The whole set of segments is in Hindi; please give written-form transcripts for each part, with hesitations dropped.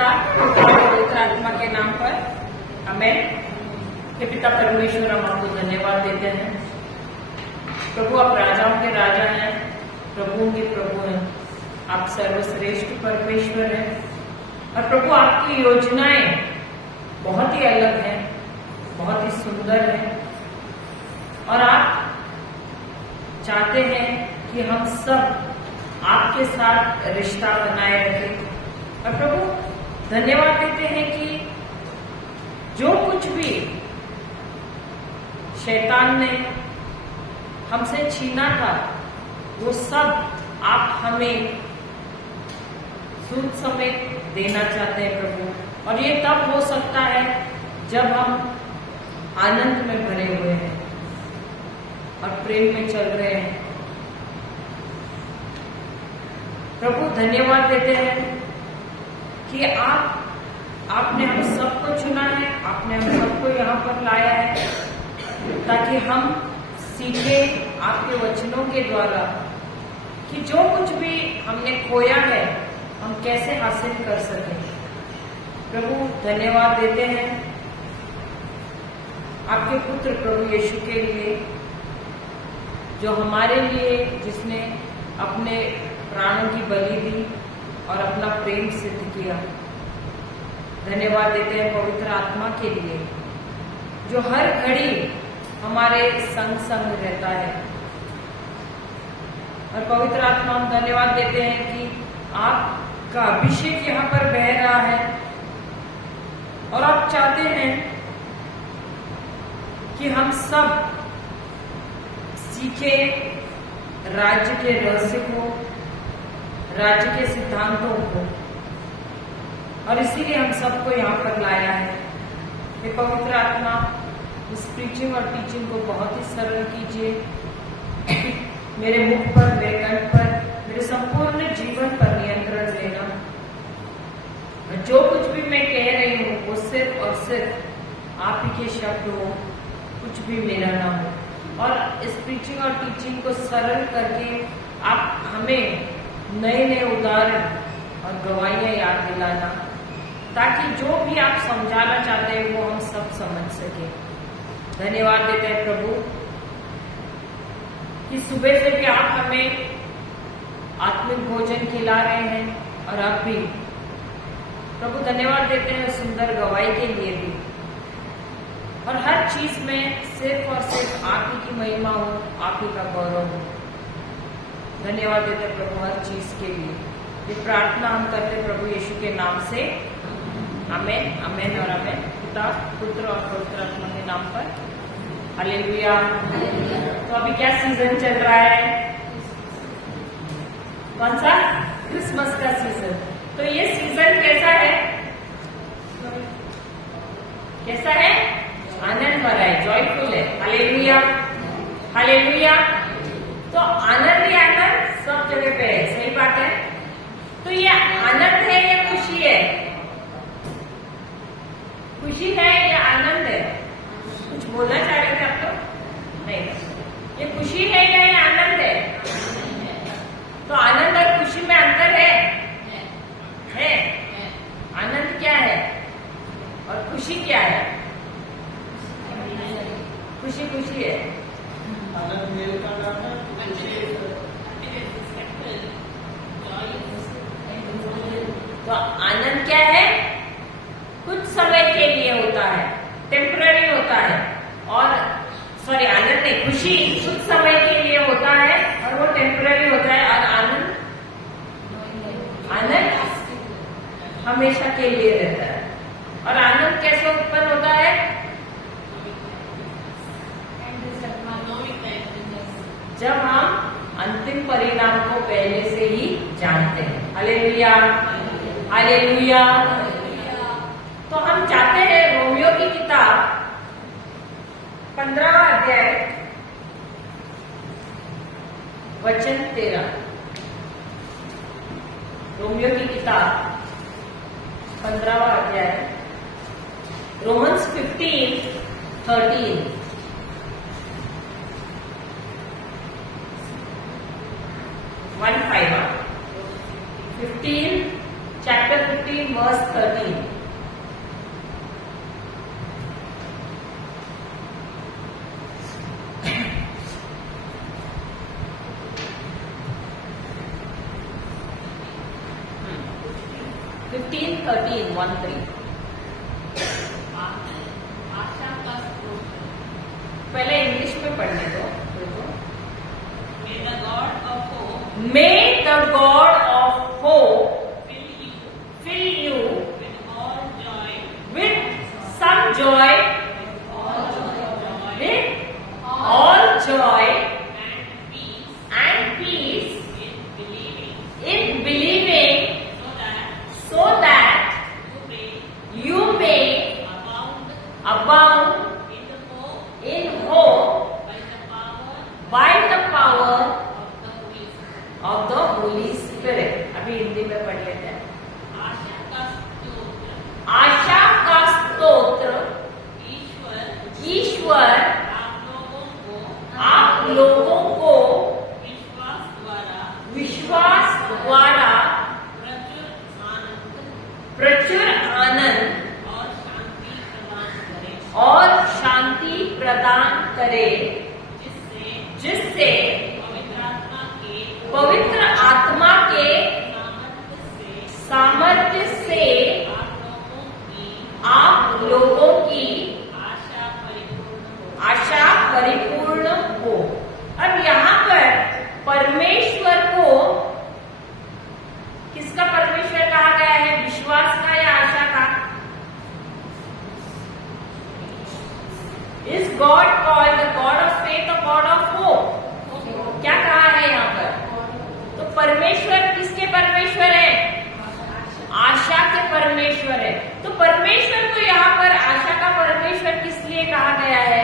पिता पुत्र और पवित्र आत्मा के नाम पर हमें हे पिता परमेश्वर, हम आपको धन्यवाद देते हैं। प्रभु, आप राजाओं के राजा हैं, प्रभुओं के प्रभु हैं, आप सर्वश्रेष्ठ परमेश्वर हैं। और प्रभु, आपकी योजनाएं बहुत ही अलग हैं, बहुत ही सुंदर हैं, और आप चाहते हैं कि हम सब आपके साथ रिश्ता बनाए रखें। और प्रभु, धन्यवाद देते हैं कि जो कुछ भी शैतान ने हमसे छीना था, वो सब आप हमें सूद समेत देना चाहते हैं प्रभु। और ये तब हो सकता है जब हम आनंद में भरे हुए हैं और प्रेम में चल रहे हैं। प्रभु, धन्यवाद देते हैं कि आपने हम सबको चुना है, आपने हम सबको यहाँ पर लाया है ताकि हम सीखे आपके वचनों के द्वारा कि जो कुछ भी हमने खोया है हम कैसे हासिल कर सकें। प्रभु, धन्यवाद देते हैं आपके पुत्र प्रभु यीशु के लिए, जो हमारे लिए, जिसने अपने प्राणों की बलि दी और अपना प्रेम सिद्ध किया। धन्यवाद देते हैं पवित्र आत्मा के लिए, जो हर घड़ी हमारे संग संग रहता है। और पवित्र आत्मा, हम धन्यवाद देते हैं कि आपका अभिषेक यहाँ पर बह रहा है और आप चाहते हैं कि हम सब सीखे राज्य के रहस्य को, राज्य के सिद्धांतों को, और इसीलिए हम सबको यहाँ पर लाया है। ये पवित्र आत्मा इस प्रीचिंग और टीचिंग को बहुत ही सरल कीजिए। मेरे मुख पर, मेरे कंठ पर, मेरे संपूर्ण जीवन पर नियंत्रण लेना। जो कुछ भी मैं कह रही हूँ वो सिर्फ और सिर्फ आप ही के शब्द हो, कुछ भी मेरा ना हो। और इस प्रीचिंग और टीचिंग को सरल करके आप हमें नए नए उदाहरण और गवाहियां याद दिलाना, ताकि जो भी आप समझाना चाहते हैं वो हम सब समझ सके। धन्यवाद देते हैं प्रभु कि सुबह से भी आप हमें आत्मिक भोजन खिला रहे हैं, और अब भी प्रभु धन्यवाद देते हैं सुंदर गवाही के लिए भी। और हर चीज में सिर्फ और सिर्फ आप ही की महिमा हो, आप ही का गौरव हो। धन्यवाद देते हैं प्रभु हर चीज के लिए। ये प्रार्थना हम करते प्रभु यीशु के नाम से, आमेन, आमेन और आमेन। पिता पुत्र और पवित्र आत्मा के नाम पर हालेलुया। तो अभी क्या सीजन चल रहा है? कौन सा? क्रिसमस का सीजन। तो ये सीजन कैसा है? कैसा है? आनंद भरा है, जॉयफुल है। Hallelujah, hallelujah. तो आनंद ही आनंद सब जगह पे है, सही बात है। तो ये आनंद है या खुशी है? खुशी है या आनंद है? कुछ बोलना चाह रहे थे आप लोग? नहीं, ये खुशी है या ये आनंद है? तो आनंद और खुशी में अंतर है? है। आनंद क्या है और खुशी क्या है? खुशी खुशी है। आनंद मेल का नाम है। तो आनंद क्या है? कुछ समय के लिए होता है, टेम्पररी होता है। और सॉरी, आनंद नहीं, खुशी कुछ समय के लिए होता है और वो टेम्पररी होता है। और आनंद, आनंद हमेशा के लिए रहता है। और आनंद कैसे उत्पन्न होता है? जब हम अंतिम परिणाम को पहले से ही जानते हैं। Hallelujah, hallelujah. तो हम चाहते हैं रोमियो की किताब 15वां अध्याय वचन 13। रोमियो की किताब 15वां अध्याय, रोमन्स 15:13। 15 chapter 15 verse 13. Fifteen, 13, 1-3. आशा का स्रोत। पहले इंग्लिश में पढ़ने दो। May the God of hope May the God of hope fill you fill you with all joy, with some joy, with all joy and peace and peace in believing, in believing, so that so that you may you may abound abound in hope in hope by the power by the power of the Holy Spirit. of the Holy Spirit. अभी हिंदी में पढ़ लेते हैं। आशा का स्रोत आशा का स्तोत्र ईश्वर ईश्वर आप लोगों को आप लोगों को विश्वास द्वारा विश्वास द्वारा प्रचुर आनंद प्रचुर आनंद और शांति प्रदान और शांति प्रदान करे, जिससे पवित्र आत्मा के पवित्र आत्मा के सामर्थ्य से सामर्थ्य से आप लोगों की आप लोगों की आशा परिपूर्ण आशा परिपूर्ण हो। अब यहाँ पर परमेश्वर को किसका परमेश्वर कहा गया है? विश्वास का या आशा का? Is God called the God of faith और गॉड ऑफ होप? क्या कहा है यहाँ पर? तो परमेश्वर किसके परमेश्वर है? आशा के परमेश्वर है। तो परमेश्वर को यहाँ पर आशा का परमेश्वर किस लिए कहा गया है?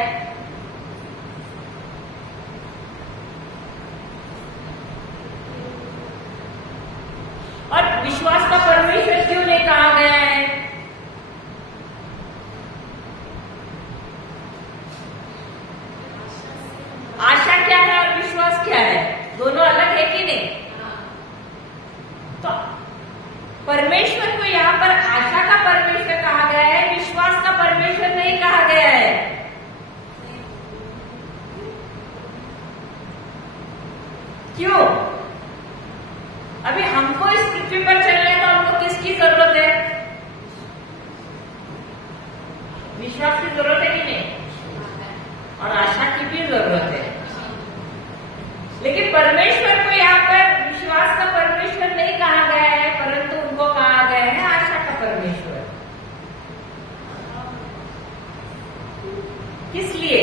और विश्वास का परमेश्वर क्यों नहीं कहा गया है? आशा क्या है और विश्वास क्या है? दोनों अलग है कि नहीं? तो परमेश्वर को यहाँ पर आशा का परमेश्वर कहा गया है, विश्वास का परमेश्वर नहीं कहा गया है। क्यों? अभी हमको इस पृथ्वी पर चलने तो हमको किसकी जरूरत है? विश्वास की जरूरत है कि नहीं? और आशा की भी जरूरत है। लेकिन परमेश्वर को यहाँ पर विश्वास का परमेश्वर नहीं कहा गया है, परंतु उनको कहा गया है आशा का परमेश्वर। किस लिए?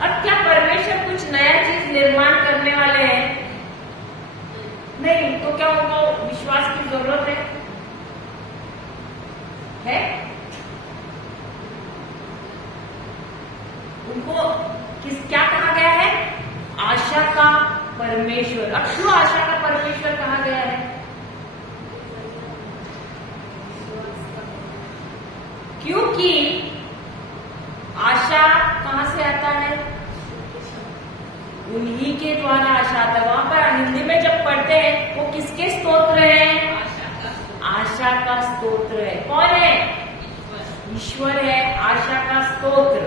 अब क्या परमेश्वर कुछ नया चीज निर्माण करने वाले हैं? नहीं। तो क्या उनको विश्वास की जरूरत है? उनको क्या कहा गया है? आशा का परमेश्वर। अब क्यों आशा का परमेश्वर कहा गया है? क्योंकि आशा कहां से आता है? उन्हीं के द्वारा आशा आता है। वहां पर हिंदी में जब पढ़ते हैं वो किसके स्तोत्र हैं? आशा का स्तोत्र है। कौन है? ईश्वर है आशा का स्तोत्र।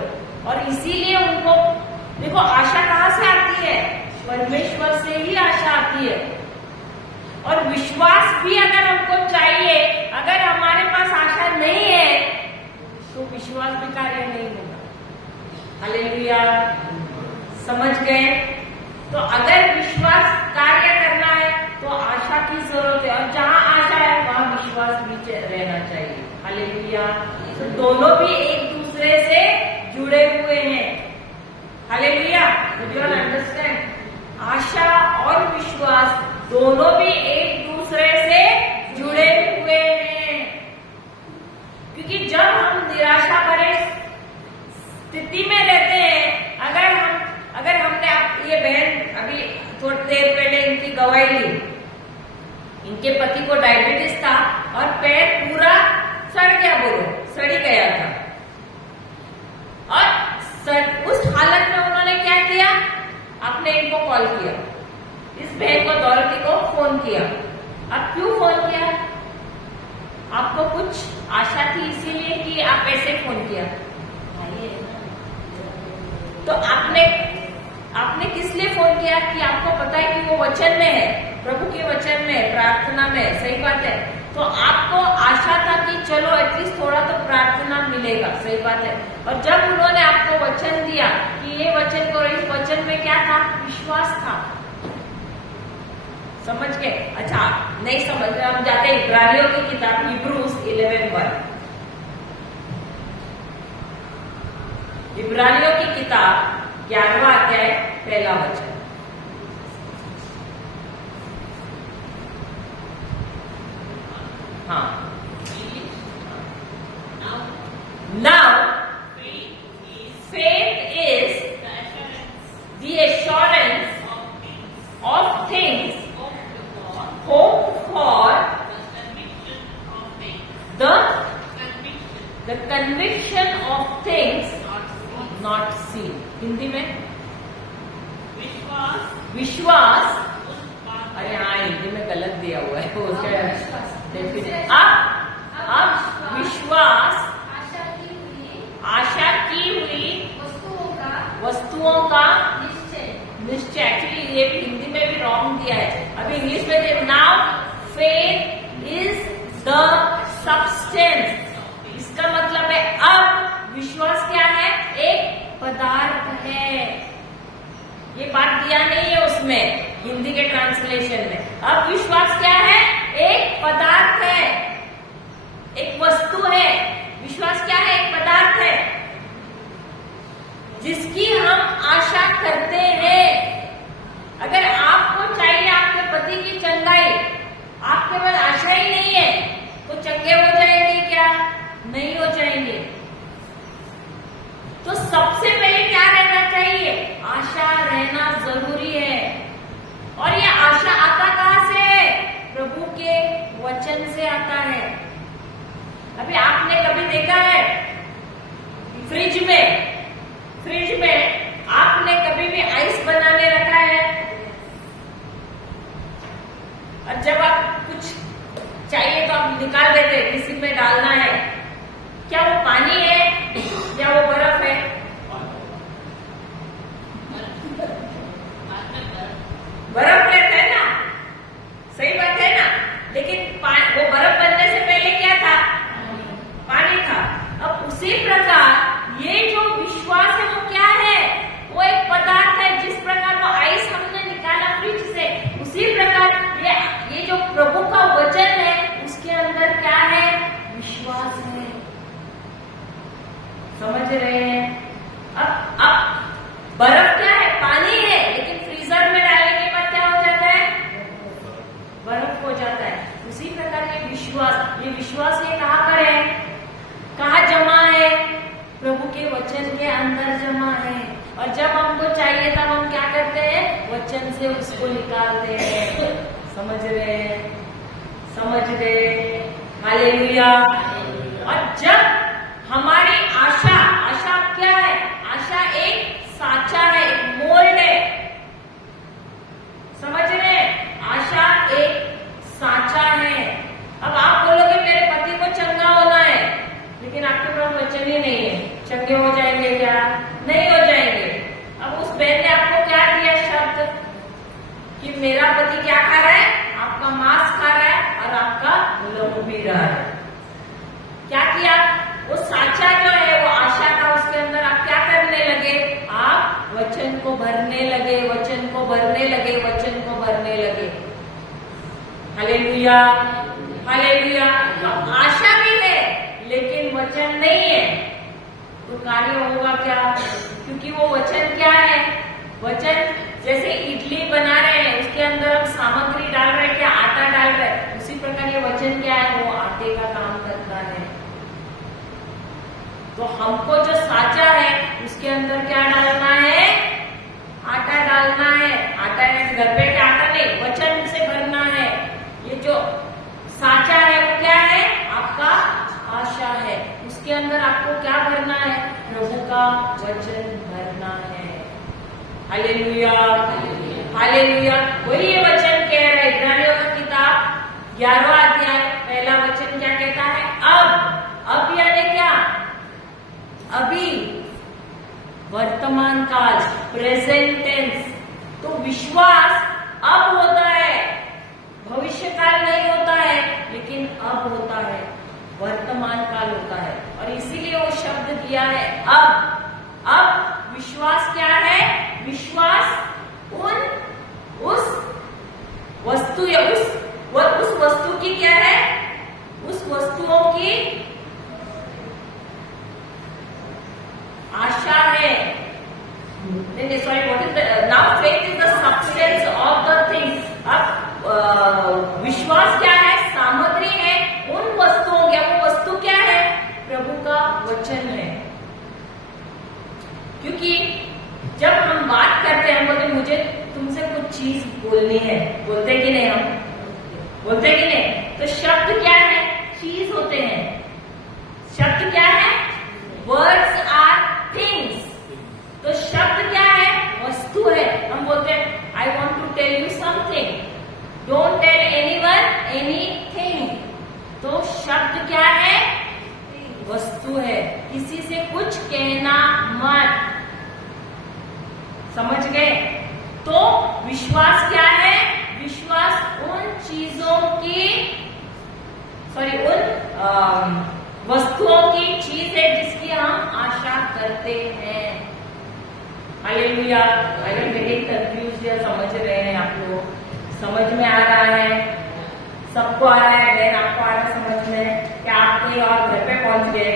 और इसीलिए उनको देखो, आशा कहां से आती है? परमेश्वर से ही आशा आती है। और विश्वास भी अगर हमको चाहिए, अगर हमारे पास आशा नहीं है तो विश्वास भी कार्य नहीं होगा। हालेलुया, समझ गए? तो अगर विश्वास कार्य करना है तो आशा की जरूरत है, और जहां आशा है वहां विश्वास भी रहना चाहिए। हालेलुया। तो दोनों भी एक दूसरे से जुड़े हुए हैं। हालेलुया। You all understand? आशा और विश्वास दोनों भी एक दूसरे से जुड़े हुए हैं। क्योंकि जब हम निराशा भरे स्थिति में रहते हैं, अगर हमने ये बहन अभी थोड़ी देर पहले इनकी गवाही ली, इनके पति को डायबिटीज था और पैर पूरा सड़ गया, सड़ी गया था। और उस हालत में उन्होंने क्या किया? आपने इनको कॉल किया, इस बहन को, दौलती को फोन किया अब क्यों फोन किया? आपको कुछ आशा थी इसीलिए कि आप ऐसे फोन किया? तो आपने किस लिए फोन किया? कि आपको पता है कि वो वचन में है, प्रभु के वचन में, प्रार्थना में, सही बात है। तो आपको आशा था कि चलो एटलीस्ट थोड़ा तो प्रार्थना मिलेगा, सही बात है। और जब उन्होंने आपको वचन दिया कि ये वचन करो, इस वचन में क्या था? विश्वास था। समझ गए? अच्छा, नहीं समझ रहे, हम जाते हैं इब्रानियों की किताब हिब्रूज 11:1। इब्रानियों की किताब 11वां अध्याय 1 वचन। हाँ, now faith is the assurance of things hoped for, the conviction of things not seen. Hindi में विश्वास, अरे हाँ हिंदी में गलत दिया हुआ है उसका डेफिनेशन। अब विश्वास आशा की हुई वस्तुओं का निश्चय। एक्चुअली ये हिंदी में भी रॉन्ग दिया है, अभी इंग्लिश में दे। Now faith is the substance. इसका मतलब है अब विश्वास क्या है? एक पदार्थ है। ये बात दिया नहीं है उसमें हिंदी के ट्रांसलेशन में। अब विश्वास क्या है? एक पदार्थ है, एक वस्तु है। विश्वास क्या है? एक पदार्थ है जिसकी हम आशा करते हैं। अगर आपको चाहिए आपके पति की चंगाई, आपके पास आशा ही नहीं है, तो चंगे हो जाएंगे क्या? नहीं हो जाएंगे। तो सबसे पहले क्या रहना चाहिए? आशा रहना जरूरी है। और ये आशा आता कहां से है? प्रभु के वचन से आता है। अभी आपने कभी देखा है फ्रिज में आपने कभी भी आइस बनाने रखा है? और जब आप कुछ चाहिए तो आप निकाल देते, किसी में डालना है, क्या वो पानी है या वो बर्फ है? बर्फ रहता है ना, सही बात है ना। लेकिन वो बर्फ बनने से पहले क्या था? पानी था। अब उसी प्रकार ये जो विश्वास है वो क्या है? वो एक पदार्थ है। जिस प्रकार वो आइस हमने निकाला फ्रिज से, उसी प्रकार ये जो प्रभु का वचन है उसके अंदर क्या है? विश्वास है। समझ रहे हैं? अब बर्फ क्या है? पानी है, लेकिन फ्रीजर में डालने के बाद क्या हो जाता है? बर्फ हो जाता है। उसी प्रकार ये विश्वास ये कहाँ पर है? कहाँ जमा है? प्रभु के वचन के अंदर जमा है। और जब हमको चाहिए तब हम क्या करते हैं? वचन से उसको निकालते हैं। समझ रहे हैं? समझ रहे? हालेलुया। और जब हमारी आशा क्या है? आशा एक साचा है, एक मोल्ड है। समझ रहे हैं? आशा एक साचा है। अब आप बोलोगे मेरे पति को चंगा होना है, लेकिन आपके पास वचन ही नहीं है, चंगे हो जाएंगे क्या? नहीं हो जाएंगे। अब उस बहन ने आपको क्या दिया शब्द कि मेरा पति क्या खा रहा है? आपका मांस खा रहा है और आपका लहू पी रहा है। क्या किया? वो साचा जो है, वो आशा का, उसके अंदर आप क्या करने लगे? आप वचन को भरने लगे, वचन को भरने लगे, वचन को भरने लगे। Hallelujah, hallelujah. तो आशा भी है लेकिन वचन नहीं है, तो कार्य होगा क्या? क्योंकि वो वचन क्या है? वचन जैसे इडली बना रहे हैं, उसके अंदर हम सामग्री डाल रहे हैं, क्या आटा डाल रहे हैं, उसी प्रकार ये वचन क्या है? वो आटे का काम करता है। तो हमको जो साचा है उसके अंदर क्या डालना है? आटा डालना है। आटा घर पे क्या? आटा नहीं, वचन से भरना है। ये जो साचा है वो क्या है? आपका आशा है। उसके अंदर आपको क्या भरना है? प्रभु का वचन भरना है। Hallelujah, hallelujah. वही ये वचन कह रहा है इब्रानियों की किताब 11वां अध्याय पहला वचन क्या कहता है? अब यानी क्या? अभी, वर्तमान काल, प्रेजेंट टेंस। तो विश्वास अब होता है, भविष्य काल नहीं होता है, लेकिन अब होता है, वर्तमान काल होता है। और इसीलिए वो शब्द दिया है अब विश्वास क्या है? विश्वास उस वस्तु या उस वस्तु की क्या है? उस वस्तुओं की आशा है। नहीं, sorry, what is the now? Faith is the substance of the things. अब विश्वास क्या है? सामग्री है उन वस्तुओं की। वो वस्तु क्या है? प्रभु का वचन है। क्योंकि जब हम बात करते हैं, हम बोलते मुझे तुमसे कुछ चीज बोलनी है, बोलते कि नहीं? हम बोलते कि नहीं? तो शब्द क्या है? चीज होते हैं। शब्द क्या है? Words are things. तो शब्द क्या है? वस्तु है। हम बोलते हैं I want to tell you something, don't tell anyone anything. तो शब्द क्या है? वस्तु है। किसी से कुछ कहना मत। समझ गए? तो विश्वास क्या है? विश्वास उन चीजों की, उन वस्तुओं की चीज है जिसकी हम आशा करते हैं। Hallelujah. I am getting confused या समझ रहे हैं आप लोग? समझ में आ रहा है? सबको आ रहा है? बहन आपको आ रहा है समझ में? क्या आप कहीं और घर पे पहुंच गए?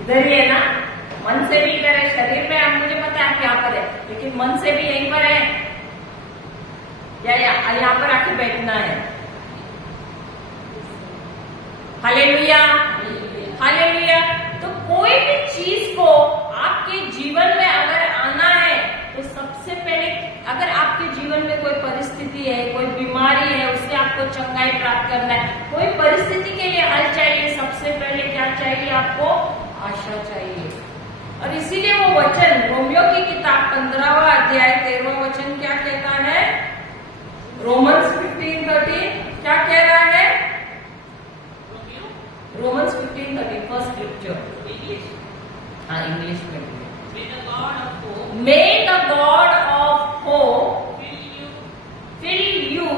इधर ही है ना? मन से भी इधर है, शरीर में आप मुझे पता है क्या पर है, लेकिन मन से भी यहीं पर है या यहाँ पर आके बैठना है? Hallelujah, hallelujah. तो कोई भी चीज को आपके जीवन में अगर आना है, तो सबसे पहले अगर आपके जीवन में कोई परिस्थिति है, कोई बीमारी है, उससे आपको चंगाई प्राप्त करना है, कोई परिस्थिति के लिए हल चाहिए, सबसे पहले क्या चाहिए? आपको आशा चाहिए। और इसीलिए वो वचन रोमियो की किताब 15वां अध्याय 13वां वचन क्या कहता है? रोमन्स 15:13 क्या कह रहा है? रोमन्स 15:13 फर्स्ट स्क्रिप्चर, हाँ इंग्लिश में। May the God of hope fill you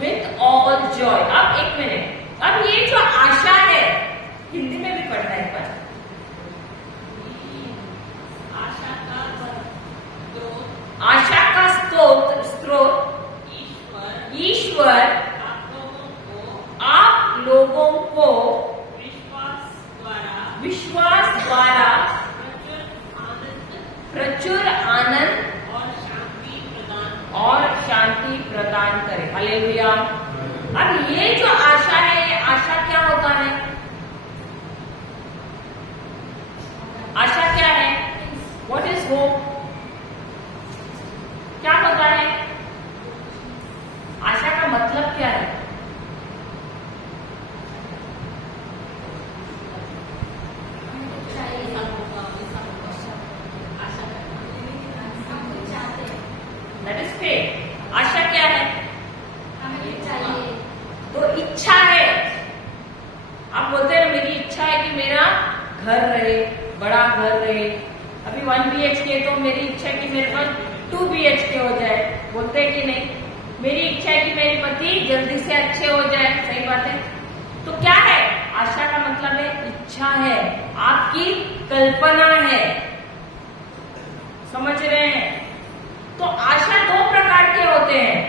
with all joy. अब एक मिनट, अब ये जो आशा है, हिंदी में भी पढ़ना है एक बार। आशा का स्रोत ईश्वर आप लोगों को विश्वास द्वारा प्रचुर आनंद और शांति प्रदान करे। हालेलुया। अब ये जो आशा है, ये आशा क्या होता है? आशा क्या है? What is hope? क्या होता है? आशा का मतलब क्या है? That is faith. आशा क्या है? तो इच्छा है। आप बोलते हैं मेरी इच्छा है कि मेरा घर रहे, बड़ा घर रहे। अभी 1 BHK, तो मेरी इच्छा है कि मेरे पास 2 BHK हो जाए। बोलते हैं कि नहीं? मेरी इच्छा है कि मेरे पति जल्दी से अच्छे हो जाए। सही बात है। तो क्या है? आशा का मतलब है इच्छा है, आपकी कल्पना है। समझ रहे हैं? तो आशा 2 प्रकार के होते हैं।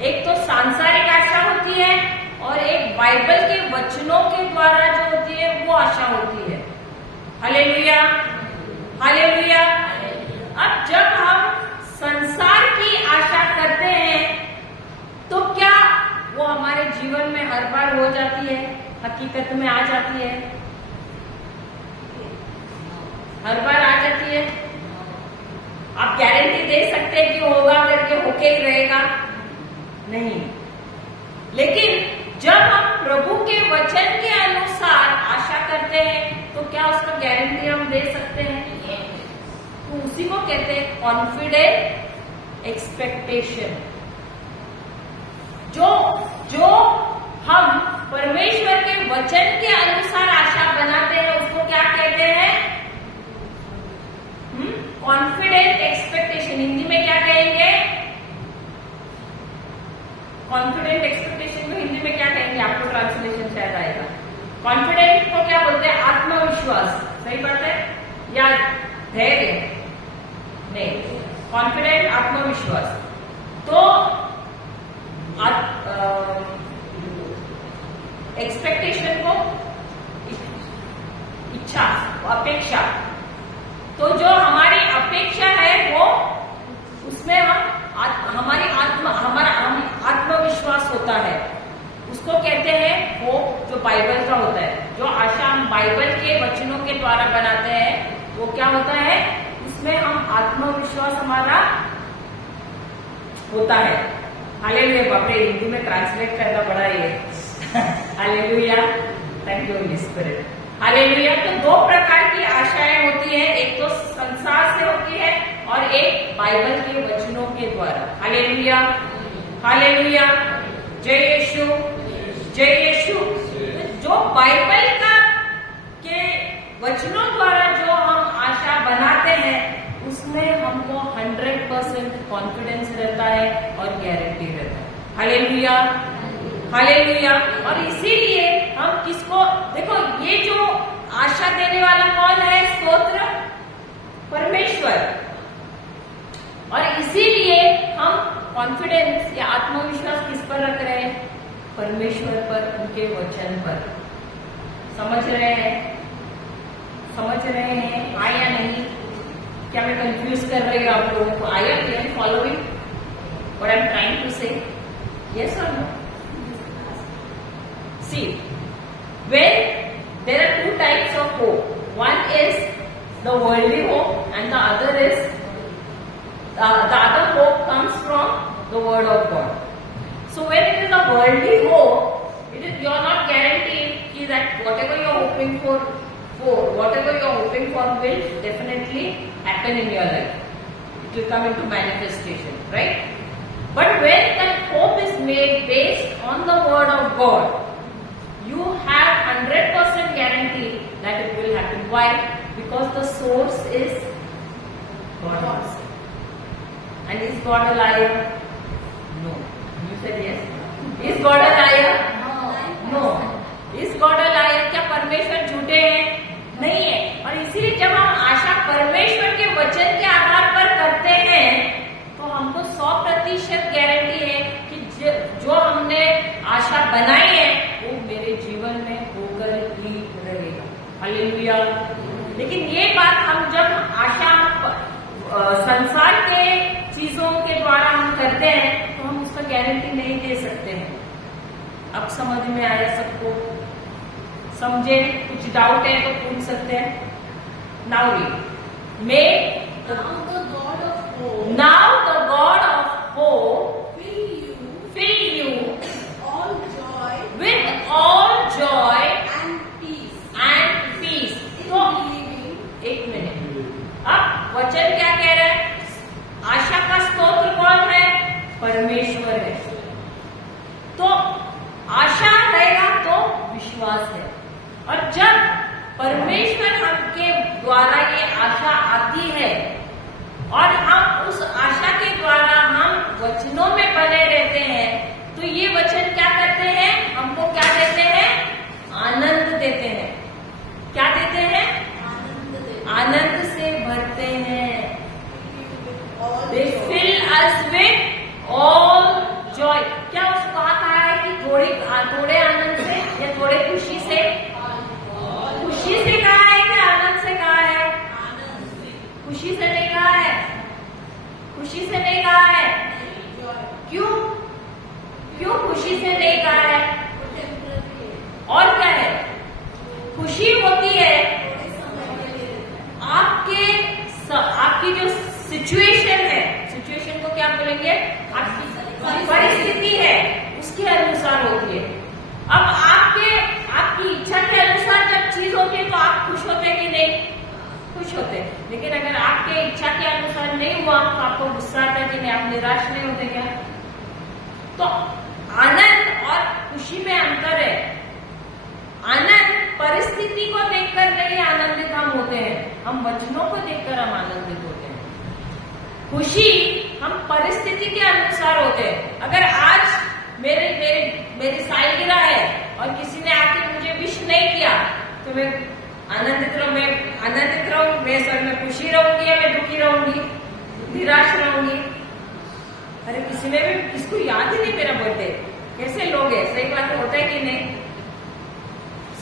एक तो सांसारिक आशा होती है, और एक बाइबल के वचनों के द्वारा जो होती है वो आशा होती है। Hallelujah, hallelujah. अब जब हम संसार की आशा करते हैं, तो क्या वो हमारे जीवन में हर बार हो जाती है? हकीकत में आ जाती है? हर बार आ जाती है? आप गारंटी दे सकते हैं कि होगा करके होके ही रहेगा? नहीं। लेकिन जब हम प्रभु के वचन के अनुसार आशा करते हैं, तो क्या उसका गारंटी हम दे सकते हैं? तो उसी को कहते हैं कॉन्फिडेंट एक्सपेक्टेशन। वचन के अनुसार आशा बनाते हैं उसको क्या कहते हैं? Confident expectation. हिंदी में क्या कहेंगे? कॉन्फिडेंट एक्सपेक्टेशन को हिंदी में क्या कहेंगे? आपको ट्रांसलेशन शायद आएगा। कॉन्फिडेंट को क्या बोलते हैं? आत्मविश्वास। सही बात है या धैर्य? नहीं, कॉन्फिडेंट आत्मविश्वास। तो एक्सपेक्टेशन को इच्छा, अपेक्षा। तो जो हमारी अपेक्षा है वो उसमें हमारा आत्मविश्वास होता है, उसको कहते हैं होप, जो बाइबल का होता है। जो आशा हम बाइबल के वचनों के द्वारा बनाते हैं वो क्या होता है? उसमें हम आत्मविश्वास हमारा होता है। हालेलुया। बाप रे, हिंदी में ट्रांसलेट करना बड़ा ये hallelujah. Thank you Holi spirit. Hallelujah. तो दो प्रकार की आशाएं होती है, एक तो संसार से होती है और एक बाइबल के वचनों के द्वारा। Hallelujah, hallelujah. जय यीशु, जय यीशु। जो बाइबल के वचनों द्वारा जो हम आशा बनाते हैं उसमें हमको 100% कॉन्फिडेंस रहता है और गारंटी रहता है। Hallelujah, hallelujah. और इसीलिए हम किसको, देखो ये जो आशा देने वाला कौन है? स्तोत्र परमेश्वर। और इसीलिए हम कॉन्फिडेंस या आत्मविश्वास किस पर रख रहे हैं? परमेश्वर पर, उनके वचन पर। समझ रहे हैं? समझ रहे हैं? हाँ या नहीं? क्या मैं कंफ्यूज कर रही हूँ आप लोगों को? आया clear? Following what I am trying to say? Yes और no? See, when there are two types of hope. One is the worldly hope and the other is the other hope comes from the word of God. So when it is a worldly hope, you are not guaranteed that whatever you are hoping for whatever you are hoping for will definitely happen in your life. It will come into manifestation, right? But when that hope is made based on the word of God, you have 100% guarantee that it will happen. Why? Because the source is God himself. And is God a liar? No. You said yes. Is God a liar? No. Is God a liar? क्या परमेश्वर झूठे हैं? नहीं है। और इसीलिए जब हम आशा परमेश्वर के वचन के आधार पर करते हैं तो हमको 100% गारंटी है कि जो हमने आशा बनाई है वो मेरे जीवन में होकर ही रहेगा। हालेलुया। लेकिन ये बात हम जब आशा संसार के चीजों के द्वारा हम करते हैं तो हम उसका गारंटी नहीं दे सकते हैं। अब समझ में आया सबको? समझे? कुछ डाउट है तो पूछ सकते हैं। Now read. May Now the God of hope now the God of hope fill you with all joy and peace and peace. in तो believing. एक मिनट, अब वचन क्या कह रहा है? आशा का स्तोत्र कौन है? परमेश्वर है। तो आशा रहेगा तो विश्वास है। और जब परमेश्वर हमके द्वारा ये आशा आती है और हम उस आशा के द्वारा हम वचनों में बने रहते हैं तो ये वचन क्या करते हैं? हमको क्या देते हैं? आनंद देते हैं। क्या देते हैं? आनंद से भरते हैं। They fill us with all joy. क्या उसको कहा है कि थोड़े आनंद से या थोड़े खुशी से? खुशी से कहा है कि आनंद से कहा है? खुशी से नहीं कहा है। खुशी से नहीं कहा है। क्यों? क्यों खुशी से नहीं कहा है? और क्या है? खुशी होती है आपकी जो सिचुएशन है, सिचुएशन को क्या बोलेंगे? आपकी परिस्थिति है उसके अनुसार होती है। अब आपकी इच्छा के अनुसार जब चीज होती है तो आप खुश होते कि नहीं? खुश होते। लेकिन अगर आपके इच्छा के अनुसार नहीं हुआ तो आपको गुस्सा आता कि नहीं? आप निराश नहीं होते क्या? तो आनंद और खुशी में अंतर है। परिस्थिति के अनुसार होते हैं। अगर आज मेरी सालगिरह है और किसी ने आके मुझे विश नहीं किया तो मैं आनंदित रहूं, मैं सर में खुशी रहूंगी या मैं दुखी रहूंगी, निराश रहूंगी। अरे किसी ने भी किसको याद ही नहीं मेरा बर्थडे, कैसे लोग हैं। सही बात होता है कि नहीं?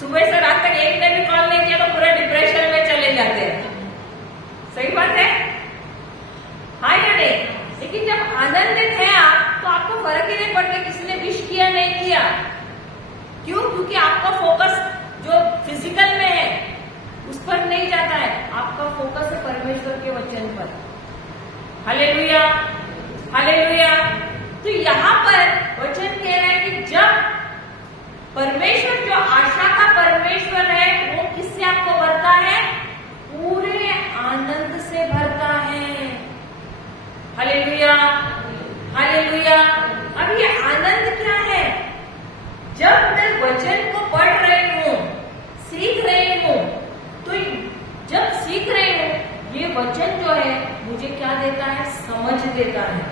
सुबह से रात तक एक ने भी कॉल नहीं किया तो पूरा डिप्रेशन में चले जाते हैं। सही बात है, हाँ या नहीं? लेकिन जब आनंदित है आप तो आपको फर्क ही नहीं पड़ता किसी ने विश किया नहीं किया। क्यों? क्योंकि आपका फोकस जो फिजिकल में है उस पर नहीं जाता है, आपका फोकस है परमेश्वर के वचन पर। Hallelujah, hallelujah. तो यहाँ पर वचन कह रहा है कि जब परमेश्वर जो आशा का परमेश्वर है वो किससे आपको भरता है? पूरे आनंद से भरता है। Hallelujah, hallelujah. अब ये आनंद क्या है? जब मैं वचन को पढ़ रही हूँ, सीख रही हूँ, तो जब सीख रही हूँ ये वचन जो है मुझे क्या देता है? समझ देता है।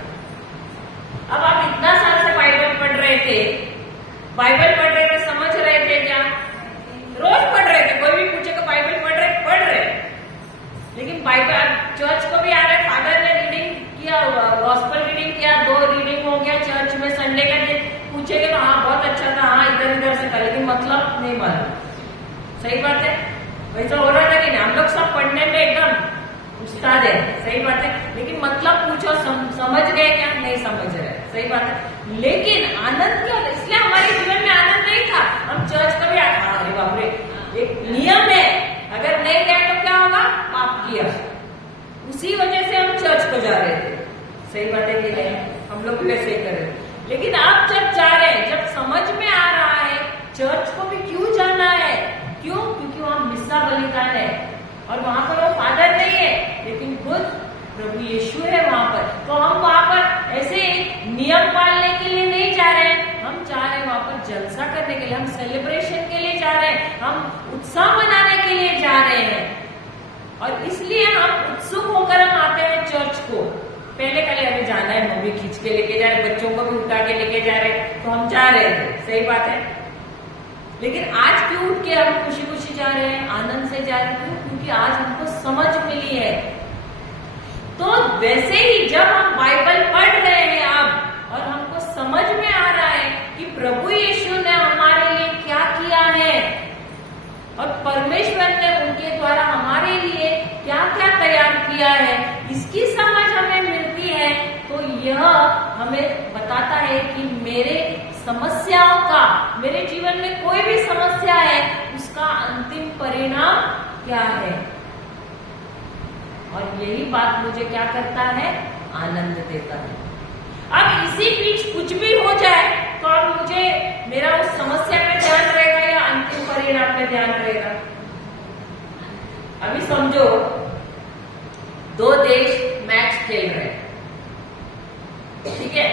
अब आप इतना साल से बाइबल पढ़ रहे थे, समझ रहे थे क्या? रोज पढ़ रहे थे, कोई भी पूछेगा बाइबल पढ़ रहे, लेकिन बाइबल चर्च को भी आ रहे, फादर ने रीडिंग किया, गॉस्पेल रीडिंग किया, 2 रीडिंग हो गया चर्च में, संडे का दिन पूछेगा तो हाँ बहुत अच्छा था, हाँ इधर से था, लेकिन मतलब नहीं मालूम। सही बात है, वैसा हो रहा था कि नहीं? हम लोग सब पढ़ने में एकदम उस्ताद है। सही बात है, लेकिन मतलब पूछो समझ गए क्या? नहीं समझ रहे। सही बात है, लेकिन आनंद क्या होता है? इसलिए हमारे जीवन में आनंद नहीं था। हम चर्च कभी अरे बाप रे, एक नियम है, अगर नहीं गए तो क्या होगा? पाप किया। उसी वजह से हम चर्च को जा रहे थे। सही बात है कि नहीं? हम लोग वैसे ही कर रहे थे। लेकिन आप जब जा रहे हैं, जब समझ में आ रहा है चर्च को भी क्यों जाना है, क्यों? क्योंकि वहां मिस्सा बलिदान है और वहां पर वो फादर नहीं है, लेकिन खुद प्रभु यीशु है वहां पर। तो हम वहां पर ऐसे नियम पालने के लिए नहीं जा रहे हैं, हम जा रहे हैं वहां पर जलसा करने के लिए, हम सेलिब्रेशन के लिए जा रहे हैं, हम उत्साह मनाने के लिए जा रहे हैं। और इसलिए हम उत्सुक होकर हम आते हैं चर्च को। पहले कल हमें जाना है, मम्मी खींच के लेके जा रहे, बच्चों को भी उठा के लेके जा रहे, तो हम जा रहे थे। सही बात है, लेकिन आज क्यों उठ के हम खुशी खुशी जा रहे हैं, आनंद से जा रहे हैं? क्यों? क्योंकि आज हमको समझ मिली है। तो वैसे ही जब हम बाइबल पढ़ रहे हैं अब और हमको समझ में आ रहा है कि प्रभु यीशु ने हमारे लिए क्या किया है और परमेश्वर ने उनके द्वारा हमारे लिए क्या क्या तैयार किया है, इसकी समझ हमें मिलती है, तो यह हमें बताता है कि मेरे समस्याओं का, मेरे जीवन में कोई भी समस्या है उसका अंतिम परिणाम क्या है। और यही बात मुझे क्या करता है? आनंद देता है। अब इसी बीच कुछ भी हो जाए तो अब मुझे मेरा उस समस्या में ध्यान रहेगा या अंतिम परिणाम में ध्यान रहेगा? अभी समझो 2 देश मैच खेल रहे हैं, ठीक है,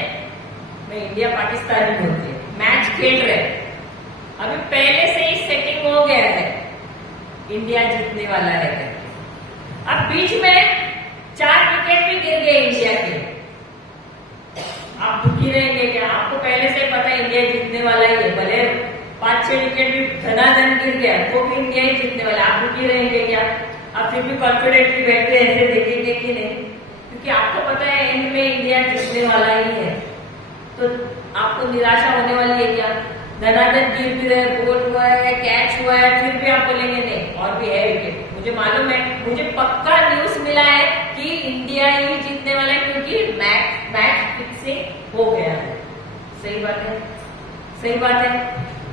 मैं इंडिया पाकिस्तान ही बोलती हूँ, मैच खेल रहे हैं। अभी पहले से ही सेटिंग हो गया है, इंडिया जीतने वाला है। अब बीच में 4 विकेट भी गिर गए इंडिया के, आप दुखी रहेंगे क्या? आपको पहले से पता है इंडिया जीतने वाला ही है, भले 5-6 विकेट भी धनाधन गिर गया तो भी इंडिया ही जीतने वाला, आप दुखी रहेंगे क्या? आप फिर भी कॉन्फिडेंटली बैठे ऐसे देखेंगे कि नहीं? क्योंकि आपको पता है एंड में इंडिया जीतने वाला ही है, तो आपको निराशा होने वाली है क्या? धनाधन गिर भी रहे, गोल हुआ है, कैच हुआ है, फिर भी आप बोलेंगे नहीं और भी है विकेट। मुझे मालूम है, मुझे पक्का न्यूज मिला है कि इंडिया ही जीतने वाला है, क्योंकि मैच फिक्सिंग हो गया है। सही बात है, सही बात है।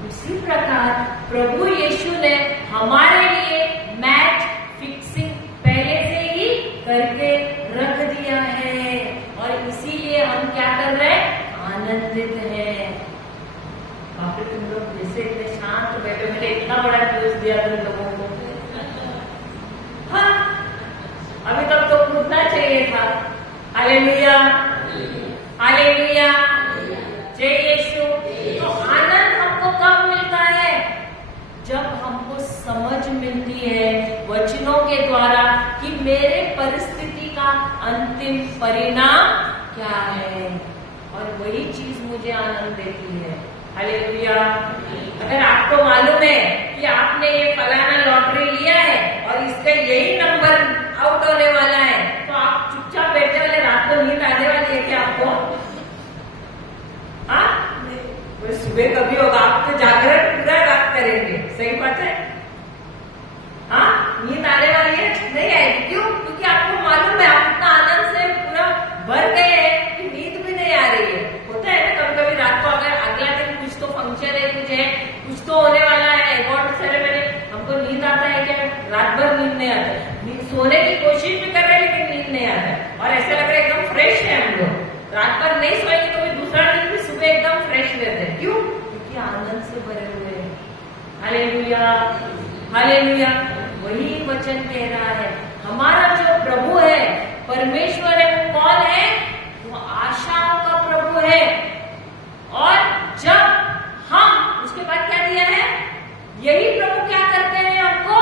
उसी प्रकार प्रभु यीशु ने हमारे लिए मैच फिक्सिंग पहले से ही करके रख दिया है और इसीलिए हम क्या कर रहे हैं? आनंदित हैं। बाप रे, तुम लोग जैसे इतने शांत बैठे, मैंने इतना बड़ा न्यूज दिया तुम लोगों को। हाँ, अभी तक तो कूदना चाहिए था। हालेलुया, हालेलुया, जय यीशु। तो आनंद हमको कब मिलता है? जब हमको समझ मिलती है वचनों के द्वारा कि मेरे परिस्थिति का अंतिम परिणाम क्या है, और वही चीज मुझे आनंद देती है। हालेलुया। अगर आपको मालूम है कि आपने ये फलाना लॉटरी लिया है और इसका यही नंबर आउट होने वाला है, तो आप चुपचाप बैठे वाले, रात को नींद आने वाली है क्या आपको? हाँ, सुबह कभी होगा, आप तो जागरण पूरा रात करेंगे, सही बात है। हाँ, नींद आने वाली है? नहीं आएगी। क्यों? क्योंकि आपको मालूम है, आप इतना आनंद से पूरा भर गए हैं कि नींद भी नहीं आ रही है। होता है ना कभी कभी रात को, अगर अगला दिन कुछ तो फंक्शन है, कुछ तो होने वाला है, अवार्ड सेरेमनी, हमको नींद आता है क्या? रात भर नींद नहीं आता है, सोने की कोशिश भी कर रहे हैं लेकिन नींद नहीं आता है, और ऐसा लग रहा है एकदम फ्रेश है हम लोग। रात भर नहीं सोएंगे तो भी दूसरा दिन भी सुबह एकदम फ्रेश रहते हैं। क्यों? क्योंकि आनंद से भरे हुए हैं। Hallelujah, hallelujah. वही वचन कह रहा है, हमारा जो प्रभु है, परमेश्वर है, वो कौन है? वो आशाओं का प्रभु है। और जब हम, उसके बाद क्या दिया है? यही प्रभु क्या करते हैं हमको?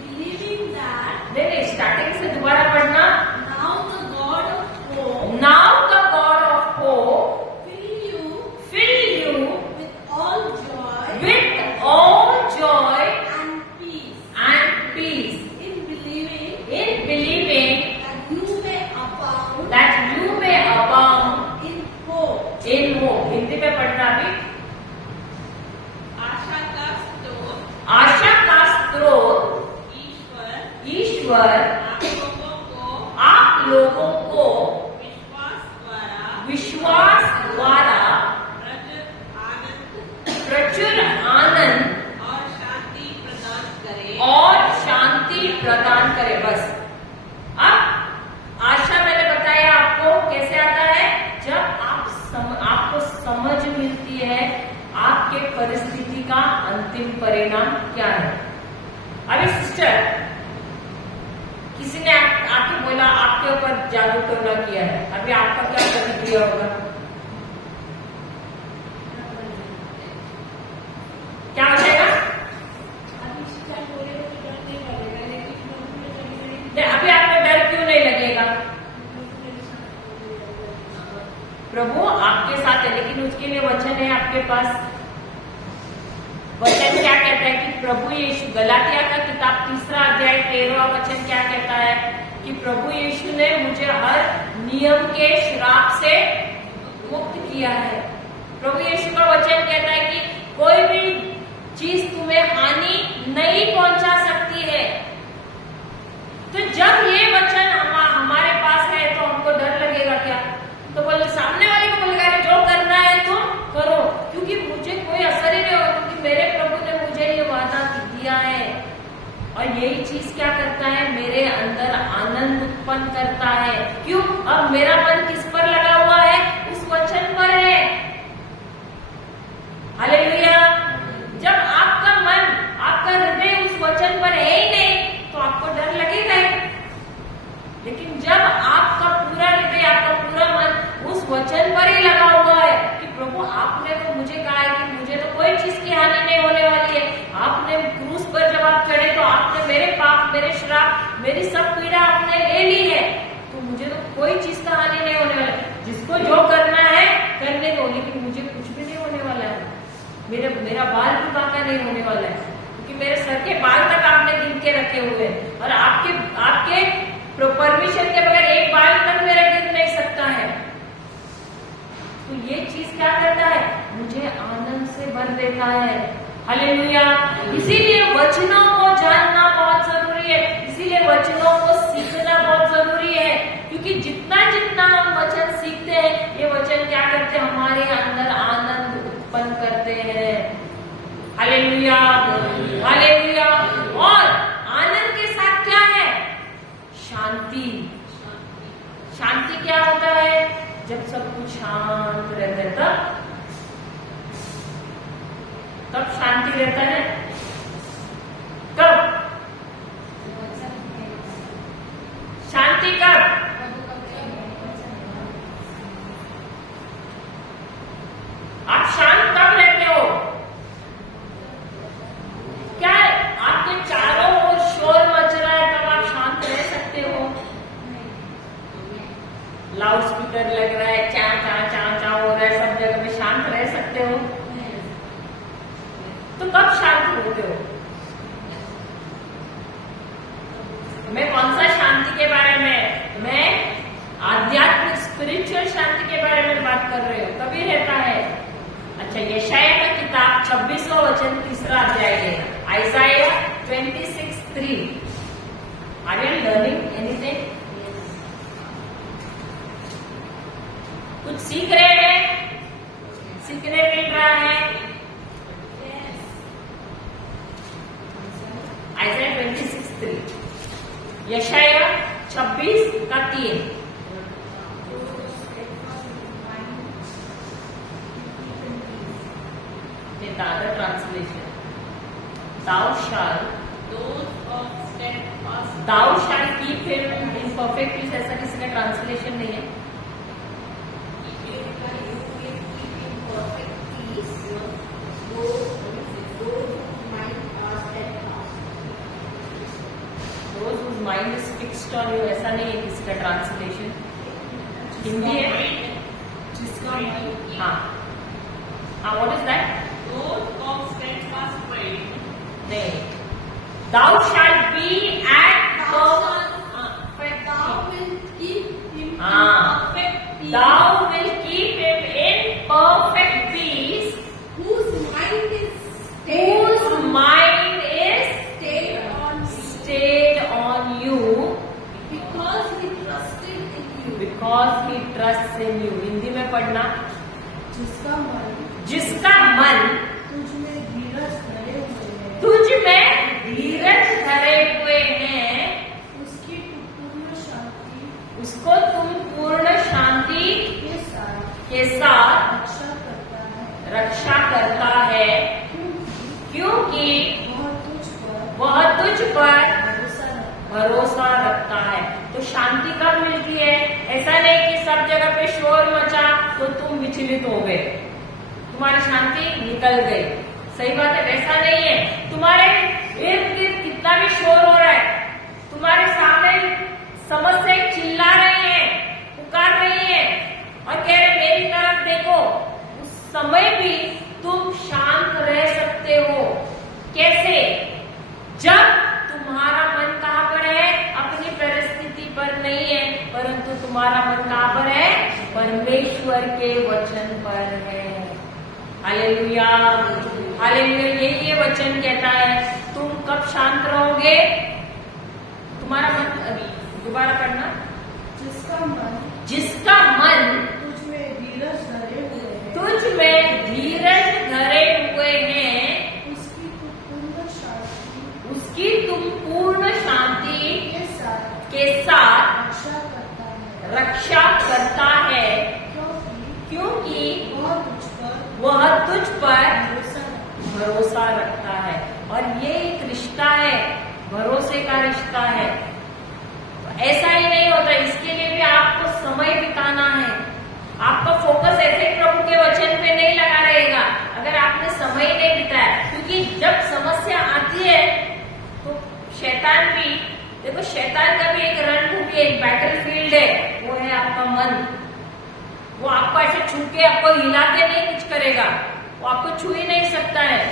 Believing that नहीं, स्टार्टिंग से दोबारा पढ़ना। now the God of hope Now the God of hope fill you with all joy joy and peace in in believing believing that you may abound in hope. Hindi में पढ़ना अभी। आशा का स्रोत आशा का स्रोत ईश्वर आप लोगों को विश्वास द्वारा प्रचुर आनंद और शांति प्रदान करे। बस। अब आशा मैंने बताया आपको कैसे आता है, जब आपको समझ मिलती है आपके परिस्थिति का अंतिम परिणाम क्या है। अभी सिस्टर, किसी ने आके बोला आपके ऊपर जादू टोना किया है, अभी आपका क्या प्रतिक्रिया होगा? क्या हो जाएगा? अभी आपको डर क्यों नहीं लगेगा? प्रभु आपके साथ है, लेकिन उसके लिए वचन है आपके पास। वचन क्या कहता है कि प्रभु यीशु, गलातिया का किताब 3 अध्याय 13वां वचन क्या कहता है कि प्रभु यीशु ने मुझे हर नियम के श्राप से मुक्त किया है। प्रभु यीशु का वचन कहता है कि कोई भी चीज तुम्हें हानि नहीं पहुंचा सकती है। तो जब ये वचन हमारे पास है तो हमको डर लगेगा क्या? तो बोले, सामने वाले को बोलेगा जो करना है तुम करो, क्योंकि मुझे कोई असर ही नहीं होगा, क्योंकि मेरे प्रभु ने मुझे ये वादा दिया है। और यही चीज क्या करता है? मेरे अंदर आनंद उत्पन्न करता है। क्यों? अब मेरा मन किस पर लगा हुआ है? उस वचन पर है। हालेलुया। जब आपका मन, आपका हृदय उस वचन पर है ही नहीं तो आपको डर लगेगा ही। लेकिन जब आपका पूरा हृदय, आपका पूरा मन उस वचन पर ही लगा हुआ है कि प्रभु आपने तो मुझे कहा है कि मुझे तो कोई चीज की हानि नहीं होने वाली है, आपने क्रूस पर जब आप चढ़े तो आपने मेरे पाप, मेरे श्राप, मेरी सब पीड़ा आपने ले ली है, तो मुझे तो कोई चीज का हानि नहीं होने वाला है। जिसको जो करना है करने दो, लेकिन मुझे कुछ भी नहीं होने वाला है। मेरा बाल भी बांका नहीं होने वाला है, क्योंकि मेरे सर के बाल तक आपने गिन के रखे हुए हैं, और आपके परमिशन के बगैर एक बाल तक मेरा गिर नहीं सकता है। तो ये चीज क्या करता है? मुझे आनंद से भर देता है। हालेलुया। इसीलिए वचनों को जानना बहुत जरूरी है, इसीलिए वचनों को सीखना बहुत जरूरी है, क्योंकि जितना जितना हम वचन सीखते हैं, ये वचन क्या करते हैं? हमारे अंदर आनंद उत्पन्न करते हैं। Hallelujah, hallelujah. और आनंद के साथ क्या है? शांति। शांति क्या होता है? जब सब कुछ शांत रहता है तब शांति रहता है। कब शांति? कब? आप शांत कब रहते हो? क्या आपके चारों ओर शोर मच रहा है तब आप शांत रह सकते हो? लाउड कर रहे हो, तभी रहता है। अच्छा, यशाया का किताब 26वां वचन 3रा अध्याय है, Isaiah 26:3। Are you learning anything? कुछ सीख रहे हैं? सीखने मिल रहा है? आइजाया 26:3, यशाया 26:3। The other translation, thou shalt keep him in perfect peace, ऐसा किसी का ट्रांसलेशन नहीं है। Those whose mind is fixed on you, ऐसा नहीं है किसी का ट्रांसलेशन। हिंदी है जिसका, हाँ हाँ, what is that? Those of steadfast faith, नहीं, thou shalt be at thou will keep him in Ah. perfect peace, thou will keep him in perfect peace, whose mind is stayed on you, because he trusted in you. because he trusts in you। Hindi में पढ़ना, जिसका मन जिसका मन तुझ में धीरज धरे हुए है, तुझ में धीरज धरे हुए हैं, उसकी पूर्ण शांति उसको तुम पूर्ण शांति के साथ के साथ रक्षा करता रक्षा करता है, है, क्योंकि क्योंकि वह तुझ पर वह तुझ पर भरोसा रखता भरोसा रखता है। तो शांति कब मिलती है? ऐसा नहीं कि सब जगह पे शोर मचा तो तुम विचलित हो गए, तुम्हारी शांति निकल गई। सही बात है, वैसा नहीं है। तुम्हारे इर्द गिर्द कितना भी शोर हो रहा है, तुम्हारे सामने समस्या चिल्ला रही है, पुकार रही है और कह रहे मेरी तरफ देखो, उस समय भी तुम शांत रह सकते हो। कैसे? जब तुम्हारा मन कहाँ पर है? अपनी परिस्थिति पर नहीं है, परंतु तुम्हारा मन कहाँ पर है? परमेश्वर के वचन पर है। Hallelujah, hallelujah. ये वचन कहता है, तुम कब शांत रहोगे? तुम्हारा मन, दोबारा पढ़ना, जिसका मन तुझ में धीरज धरे हुए है, तुझ में धीरज धरे हुए हैं, उसकी तुम पूर्ण शांति के साथ रक्षा करता है, क्योंकि वह तुझ पर भरोसा रखता है। और ये एक रिश्ता है, भरोसे का रिश्ता है। ऐसा ही नहीं होता, इसके लिए भी आपको समय बिताना है। आपका फोकस ऐसे प्रभु के वचन पे नहीं लगा रहेगा अगर आपने समय नहीं बिताया। क्योंकि जब समस्या आती है तो शैतान भी, देखो शैतान का भी एक रणभूमि, एक बैटल फील्ड है, वो है आपका मन। वो आपको ऐसे छू के, आपको हिला के नहीं कुछ करेगा, वो आपको छू ही नहीं सकता है।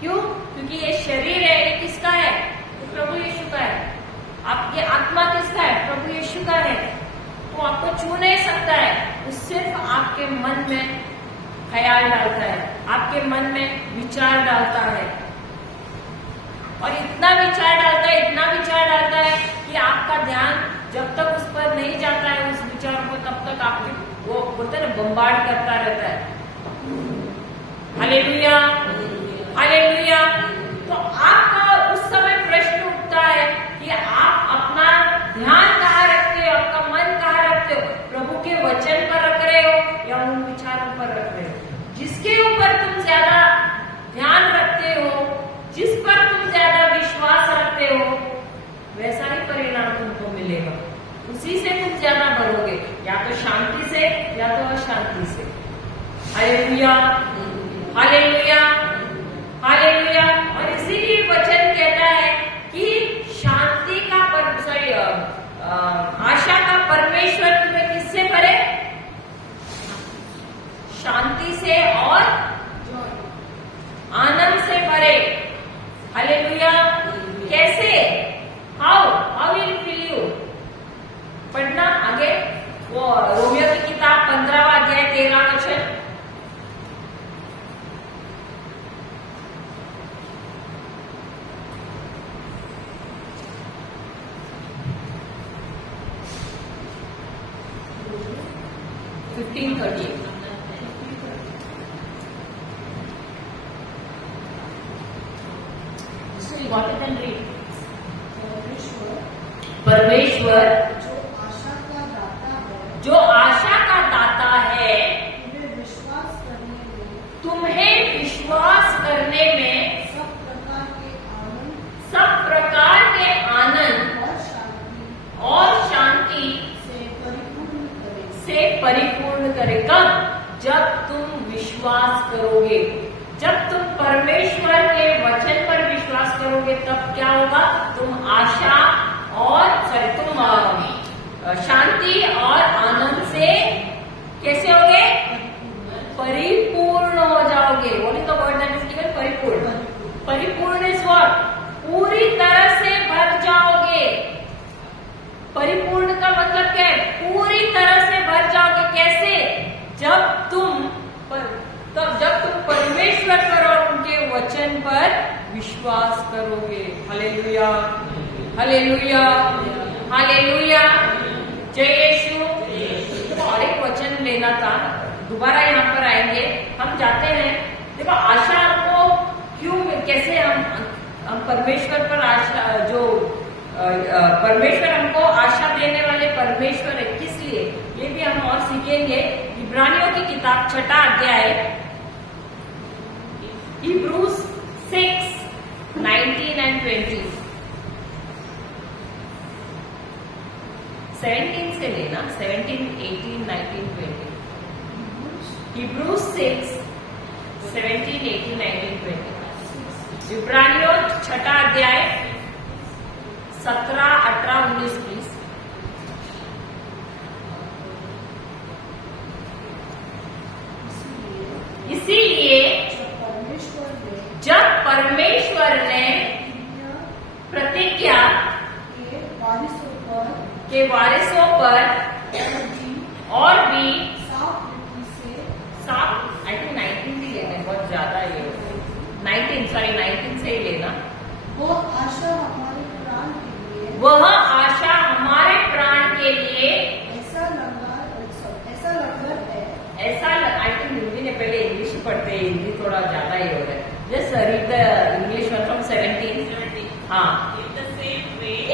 क्यों? क्योंकि ये शरीर है, ये किसका है? तो प्रभु यीशु का है। आप, ये आत्मा किसका है? प्रभु यीशु का है। तो आपको छू नहीं सकता है। वो सिर्फ आपके मन में ख्याल डालता है, आपके मन में विचार डालता है, और इतना विचार डालता है, इतना विचार डालता है कि आपका ध्यान जब तक उस पर नहीं जाता है, उस विचार को, तब तक आपके, वो बोलते हैं ना, बम्बार्ड करता रहता है। Hallelujah, hallelujah. तो आपका उस समय प्रश्न उठता है कि आप अपना ध्यान कहाँ रखते हो, आपका मन कहाँ रखते हो? प्रभु के वचन पर रख रहे हो या उन विचारों पर रख रहे हो? जिसके ऊपर तुम ज्यादा ध्यान रखते हो, जिस पर तुम ज्यादा विश्वास रखते हो, वैसा ही परिणाम तुमको मिलेगा। उसी से तुम ज्यादा भरोगे, या तो शांति से या तो अशांति से। Hallelujah, hallelujah, hallelujah. और इसीलिए वचन कहता है कि शांति का आशा का परमेश्वर तुम्हें किससे भरे? शांति से और आनंद से भरे। हालेलुया। कैसे? How will fill you? पढ़ना आगे, वो रोमियो की किताब 15वां अध्याय 13 पढ़िए। What is the read? परमेश्वर जो आशा का दाता है, जो आशा का दाता है, तुम्हें विश्वास करने में तुम्हें विश्वास करने में सब प्रकार के आनंद सब प्रकार के आनंद और शांति और शांति से परिपूर्ण करे। कब? जब तुम विश्वास करोगे, जब तुम परमेश्वर के वचन पर विश्वास करोगे, तब क्या होगा? तुम आशा और तुम शांति और आनंद से कैसे होगे? परिपूर्ण हो जाओगे। What is the word that is given? परिपूर्ण। परिपूर्ण इज व्हाट? पूरी तरह से भर जाओगे। परिपूर्ण का मतलब क्या है? पूरी तरह से भर जाओगे। कैसे? जब तुम परमेश्वर पर और उनके वचन पर विश्वास करोगे। हालेलुया, हालेलुया, हालेलुया, जय यीशु। देखो और एक वचन लेना था, दोबारा यहाँ पर आएंगे। हम जाते हैं, देखो आशा को क्यों, कैसे हम परमेश्वर पर आशा, जो परमेश्वर हमको आशा देने वाले परमेश्वर है, किस लिए, ये भी हम और सीखेंगे। इब्रानियों की किताब 6 अध्याय, Hebrews 6:19 and 20। 17 से लेना, 17, 18, 19, 20। Hebrews 6:17, 18, 19, 20। इब्रानियों 6 अध्याय 17, 18, 19 प्लीज। इसीलिए जब परमेश्वर ने प्रतिज्ञा के वारिसों पर और भी साफ, आई थिंक 19 भी लेना, बहुत ज्यादा ये 19 से ही लेना। वो आशा हमारे प्राण के लिए, वह आशा हमारे प्राण के लिए ऐसा लगभग है। ऐसा आई थिंक हिंदी ने पहले इंग्लिश पढ़ते हैं, हिंदी थोड़ा ज्यादा ही हो रहा है। Just read the English one from 17। हाँ।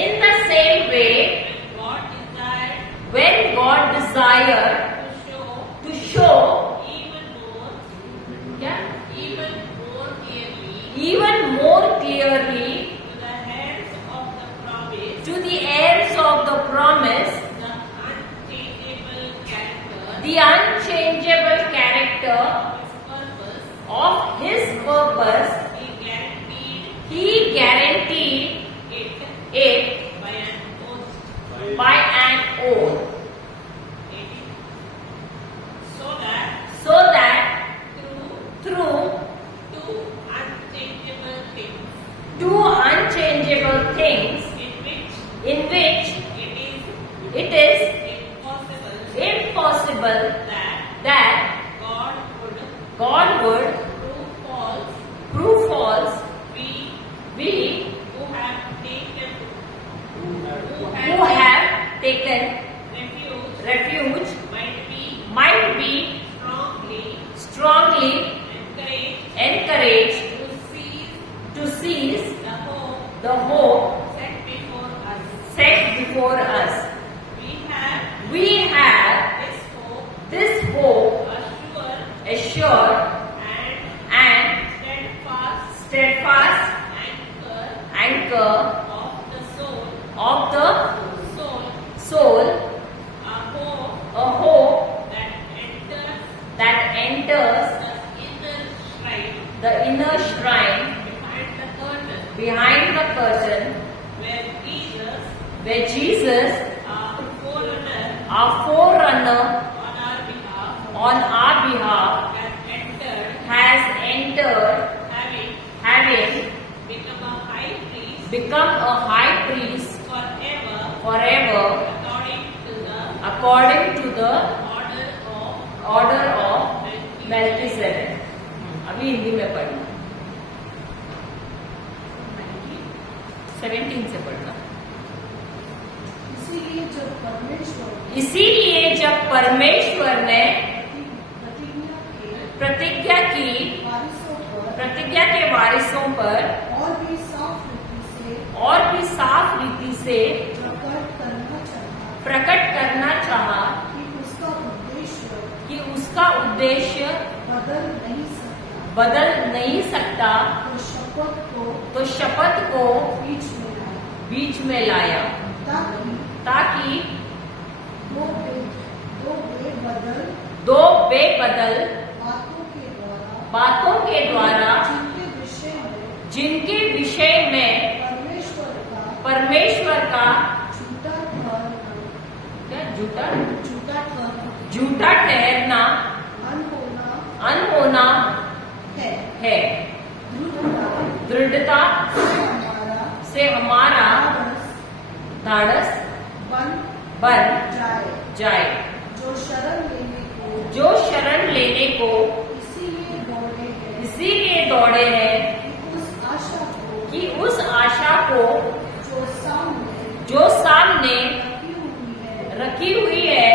In the same way, when God desired to show even more clearly to the heirs of the promise the unchangeable character of His purpose, He guaranteed it by an oath, so that through two unchangeable things in which it is impossible that God would prove false, we who have taken refuge might be strongly encouraged to seize the hope set before us. We have this hope assured and steadfast anchor of the soul, a hope that enters the inner shrine behind the curtain, where Jesus, our forerunner on our behalf, has entered, having become a high priest forever according to the order of Melchizedek। अभी हिंदी में पढ़ना, 17 से पढ़ना। इसीलिए जब परमेश्वर ने उससे प्रकट करना चाहा कि उसका उद्देश्य बदल नहीं सकता, तो शपथ को बीच में लाया ताकि दो बेबदल बातों के द्वारा जिनके विषय में परमेश्वर का क्या झूठा ठहरना अनहोना है, दृढ़ता से हमारा धाड़स बन जाए, जो शरण लेने को इसीलिए दौड़े हैं कि उस आशा को जो सामने रखी हुई है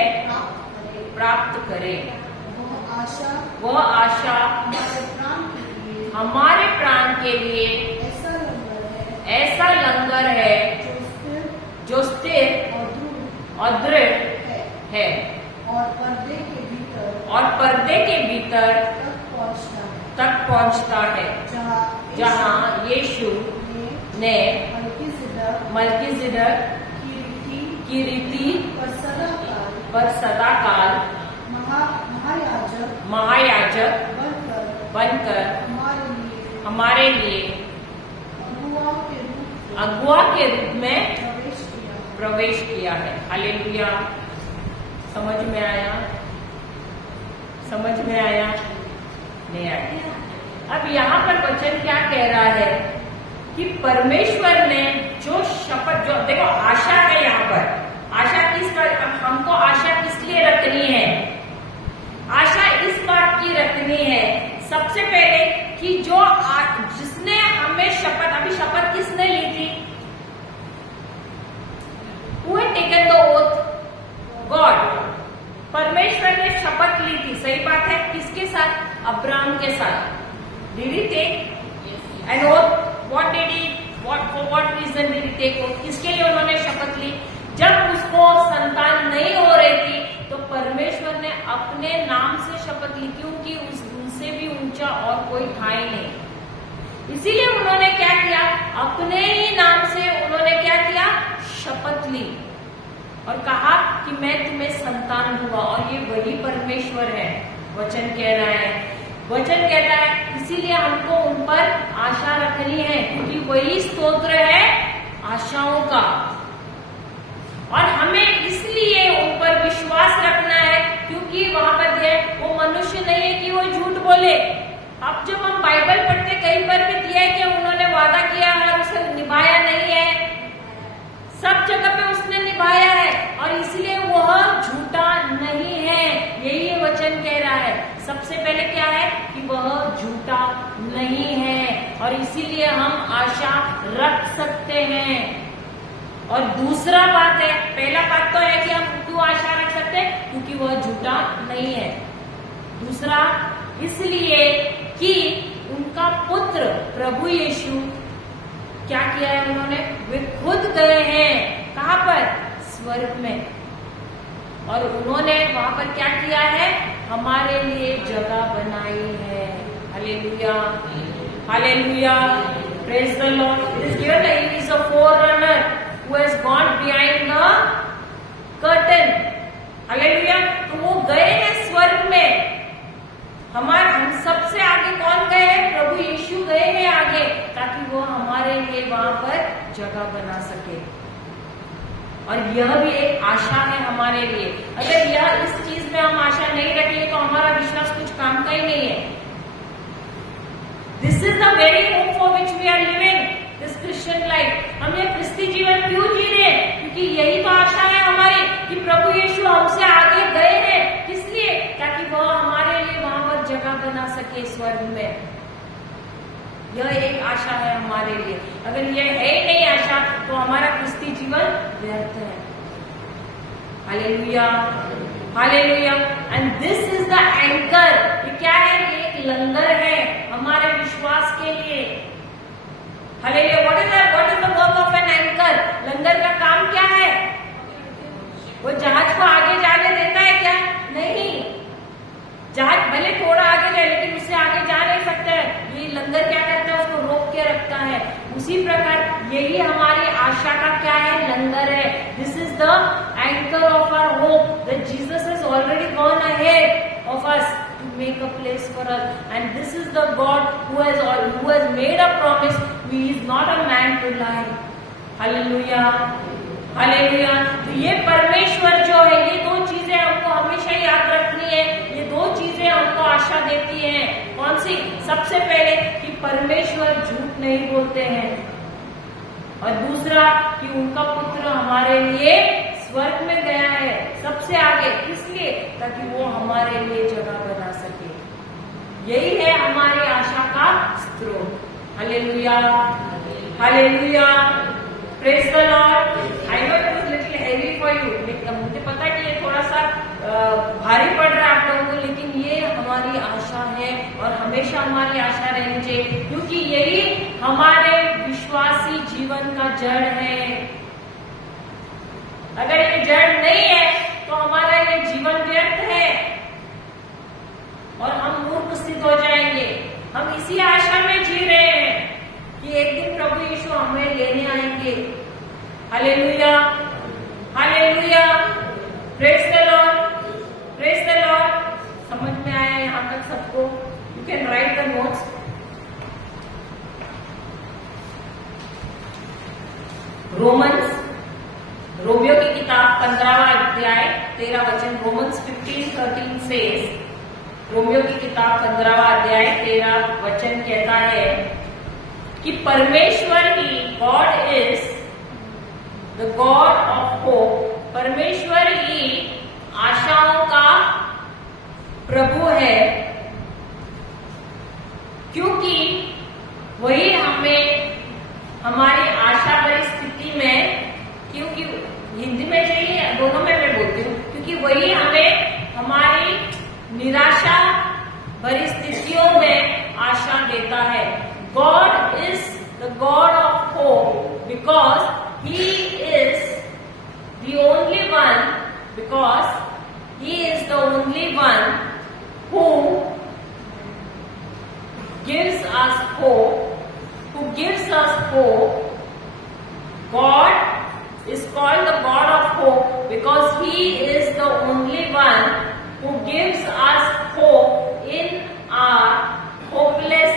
प्राप्त करे। वह आशा हमारे प्राण के लिए ऐसा लंगर है जो स्थिर और दृढ़ है और पर्दे के भीतर तक पहुंचता है, जहां यीशु ने मल्कीज़ेदक की रीति पर सदाकाल महायाजक बनकर हमारे लिए अगुआ के रूप में प्रवेश किया है। हालेलुया। समझ में आया? नहीं आया? अब यहाँ पर वचन क्या कह रहा है कि परमेश्वर ने जो शपथ, जो देखो आशा है, यहाँ पर आशा किस पर, हमको आशा किस लिए रखनी है? आशा इस बात की रखनी है सबसे पहले कि जिसने हमें शपथ, अभी शपथ किसने ली थी? Who had taken the oath? God. परमेश्वर ने शपथ ली थी, सही बात है। किसके साथ? अब्राहम के साथ। Did he take an oath? What did he? For what reason did he take oath? किसके लिए उन्होंने शपथ ली? जब उसको संतान नहीं हो रही थी तो परमेश्वर ने अपने नाम से शपथ ली, क्योंकि उनसे भी ऊंचा और कोई था ही नहीं। इसीलिए उन्होंने क्या किया? अपने ही नाम से उन्होंने क्या किया? शपथ ली और कहा कि मैं तुम्हें संतान दूंगा। और ये वही परमेश्वर है, वचन कह रहा है, वचन कहता है। इसीलिए हमको उन पर आशा रखनी है, क्योंकि वही स्तोत्र है आशाओं का। और हमें इसलिए उन पर विश्वास रखना है क्योंकि वहां पर वो मनुष्य नहीं है कि वो झूठ बोले। अब जब हम बाइबल पढ़ते, कहीं पर भी दिया है कि उन्होंने वादा किया और उसे निभाया नहीं है, सब जगह पे उसने निभाया है और इसलिए वह झूठा नहीं है। यही वचन कह रहा है। सबसे पहले क्या है कि वह झूठा नहीं है और इसीलिए हम आशा रख सकते हैं। और दूसरा बात है, पहला बात तो है कि हम क्यों आशा रख सकते हैं? क्योंकि वह झूठा नहीं है। दूसरा, इसलिए कि उनका पुत्र प्रभु यीशु क्या किया है उन्होंने? वे खुद गए हैं, कहाँ पर? स्वर्ग में। और उन्होंने वहां पर क्या किया है? हमारे लिए जगह बनाई है। Hallelujah, hallelujah, praise the Lord. It is given that he is a forerunner who has gone behind the curtain. Hallelujah. तो वो गए हैं स्वर्ग में। हम सबसे आगे कौन गए हैं? प्रभु यीशु गए हैं आगे, ताकि वो हमारे लिए वहां पर जगह बना सके। और यह भी एक आशा है हमारे लिए। अगर यह इस चीज में हम आशा नहीं रखेंगे तो हमारा विश्वास कुछ काम का ही नहीं है। This is the very hope for which we are living this Christian life. हम ये क्रिस्ती जीवन क्यों जी रहे हैं? क्योंकि यही तो आशा है हमारी कि प्रभु यीशु हमसे आगे गए हैं। किस लिए? ताकि वह हमारे लिए वहां पर जगह बना सके स्वर्ग में। यह एक आशा है हमारे लिए। अगर यह है ही नहीं आशा तो हमारा क्रिस्ती जीवन व्यर्थ है। Hallelujah, hallelujah. And this is the anchor. ये क्या है? ये एक लंगर है हमारे विश्वास के लिए। Hallelujah. What is the work of an anchor? लंगर का काम भले थोड़ा आगे जाए लेकिन उससे आगे जा नहीं सकता है, ये लंगर क्या करता है, उसको रोक के रखता है। उसी प्रकार यही हमारी आशा का क्या है, लंगर है। This is the anchor of our hope that Jesus has already gone ahead of us to make a place for us, and this is the God who has made a promise. He is not a man to lie. Hallelujah, hallelujah. तो ये परमेश्वर जो है, ये दो चीजें हमको हमेशा याद रखनी है। ये दो चीजें हमको आशा देती हैं। कौन सी? सबसे पहले कि परमेश्वर झूठ नहीं बोलते हैं, और दूसरा कि उनका पुत्र हमारे लिए स्वर्ग में गया है। सबसे आगे किस लिए? ताकि वो हमारे लिए जगह बना सके। यही है हमारी आशा का स्रोत। Hallelujah, hallelujah, praise the Lord. I know it was little heavy for you, लेकिन मुझे पता है कि ये थोड़ा सा भारी पड़ रहा है आप लोगों को, लेकिन ये हमारी आशा है और हमेशा हमारी आशा रहनी चाहिए, क्योंकि यही हमारे विश्वासी जीवन का जड़ है। अगर ये जड़ नहीं है तो हमारा ये जीवन व्यर्थ है और हम मूर्ख सिद्ध हो जाएंगे। हम इसी आशा में जी रहे हैं कि एक दिन प्रभु यीशु हमें लेने आएंगे। Hallelujah, hallelujah, praise the Lord, praise the Lord. समझ में आया यहाँ तक सबको? You can write the notes. Romeo की किताब 15वां अध्याय 13 वचन, रोमन्स 15:13 से, रोमियो की किताब 15वां अध्याय 13 वचन कहता है कि परमेश्वर ही, God is the God of hope, परमेश्वर ही आशाओं का प्रभु है, क्योंकि वही हमें हमारी आशा भरी स्थिति में, क्योंकि हिंदी में चाहिए, दोनों में मैं बोलती हूँ, क्योंकि वही हमें हमारी निराशा भरी स्थितियों में आशा देता है। God is the God of hope because he is the only one, because he is the only one who gives us hope, who gives us hope. God is called the God of hope because he is the only one who gives us hope in our hopeless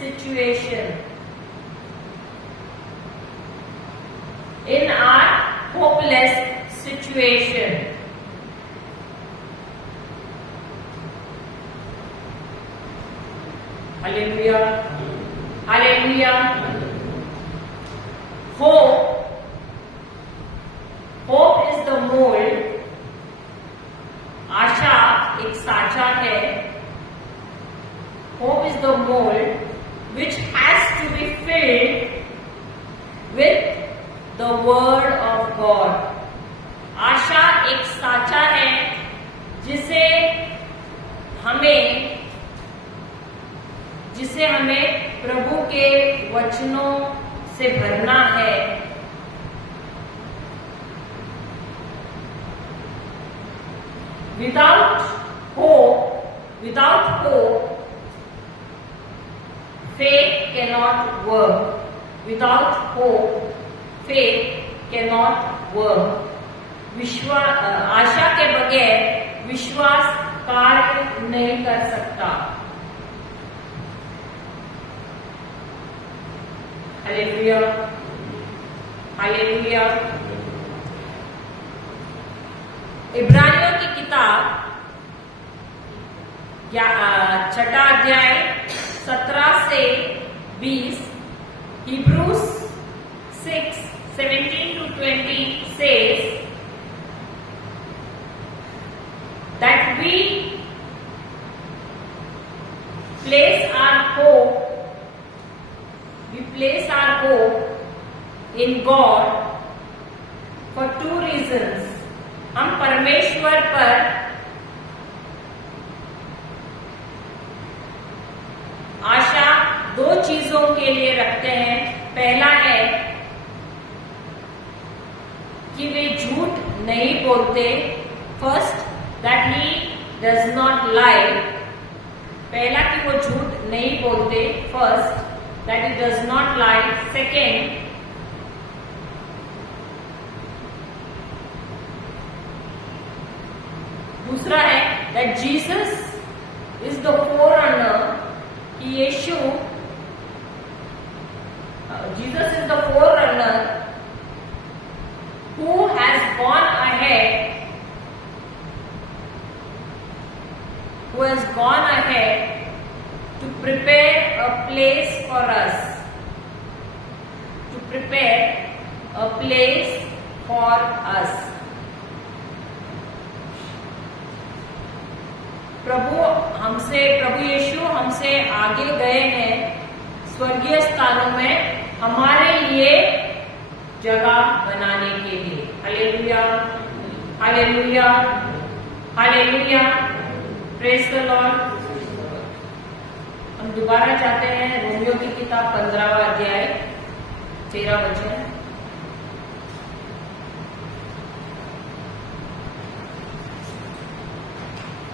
situation. In our hopeless situation. Hallelujah. Hallelujah. Hope is the mold. आशा एक साचा है। Hope is the mold which has to be filled with the word of God. आशा एक साचा है जिसे हमें प्रभु के वचनों से भरना है। Without hope, faith cannot work. Without hope, faith cannot work. आशा के बगैर विश्वास कार्य नहीं कर सकता। Hallelujah, hallelujah. इब्रानियों की किताब 6 अध्याय 17 से 20, Hebrews 6:17-20 says that we place our hope in God for 2 reasons. हम परमेश्वर पर आशा 2 चीजों के लिए रखते हैं। पहला है कि वे झूठ नहीं बोलते, first that he does not lie, first, that he does not lie. Second, दूसरा है that Jesus is the forerunner, कि यीशु Jesus is the forerunner who has gone ahead, to prepare a place for us, to prepare a place for us. प्रभु यीशु हमसे आगे गए हैं स्वर्गीय स्थानों में हमारे लिए जगह बनाने के लिए। Hallelujah, hallelujah, hallelujah, praise the Lord. हम दोबारा चाहते हैं रोमियो की किताब 15वां अध्याय 13 वचन।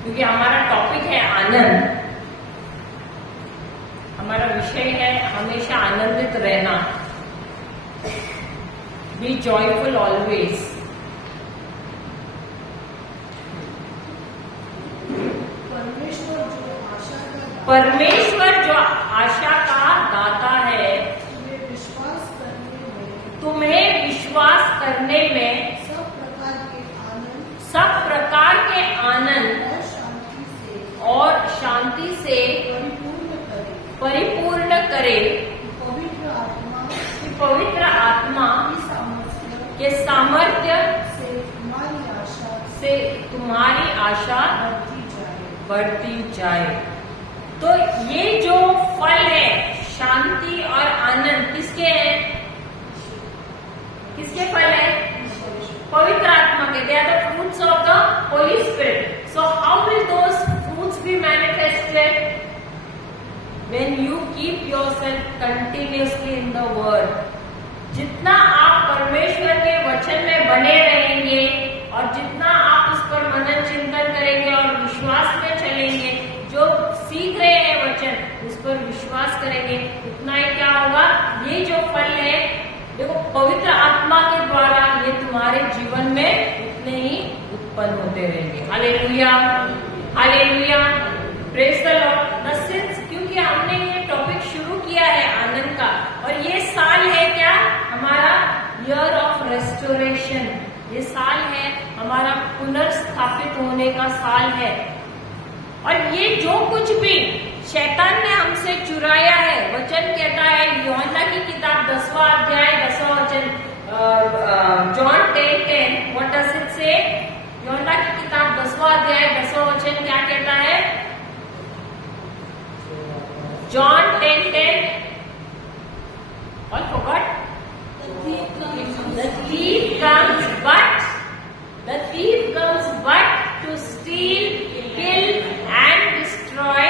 क्योंकि हमारा टॉपिक है आनंद, हमारा विषय है हमेशा आनंदित रहना। Be joyful always. परमेश्वर जो आशा का दाता है, तुम्हें विश्वास करने में सब प्रकार के आनंद और शांति से परिपूर्ण करे, पवित्र आत्मा के सामर्थ्य से तुम्हारी आशा बढ़ती जाए। तो ये जो फल है शांति और आनंद किसके हैं? किसके फल है? पवित्र आत्मा के। They are the fruits of the Holy Spirit. So how will those fruits be manifested? When you keep yourself continuously in the Word. जितना आप परमेश्वर के वचन में बने रहेंगे और जितना आप उस पर मनन चिंतन करेंगे और विश्वास में चलेंगे, जो सीख रहे हैं वचन उस पर विश्वास करेंगे, उतना ही क्या होगा? ये जो फल है देखो पवित्र आत्मा के द्वारा ये तुम्हारे जीवन में उतने ही उत्पन्न होते रहेंगे। Hallelujah, hallelujah, praise the Lord. Since क्योंकि हमने ये टॉपिक शुरू किया है आनंद का, और ये साल है क्या? हमारा ईयर ऑफ रेस्टोरेशन। ये साल है हमारा पुनर्स्थापित होने का साल है। और ये जो कुछ भी शैतान ने हमसे चुराया है, वचन कहता है यूहन्ना की किताब 10वां अध्याय 10वां वचन, जॉन 10:10, व्हाट डज इट से? यूहन्ना की किताब 10वां अध्याय 10वां वचन क्या कहता है? John 10:10, all forgot? The thief comes but to steal, kill and destroy.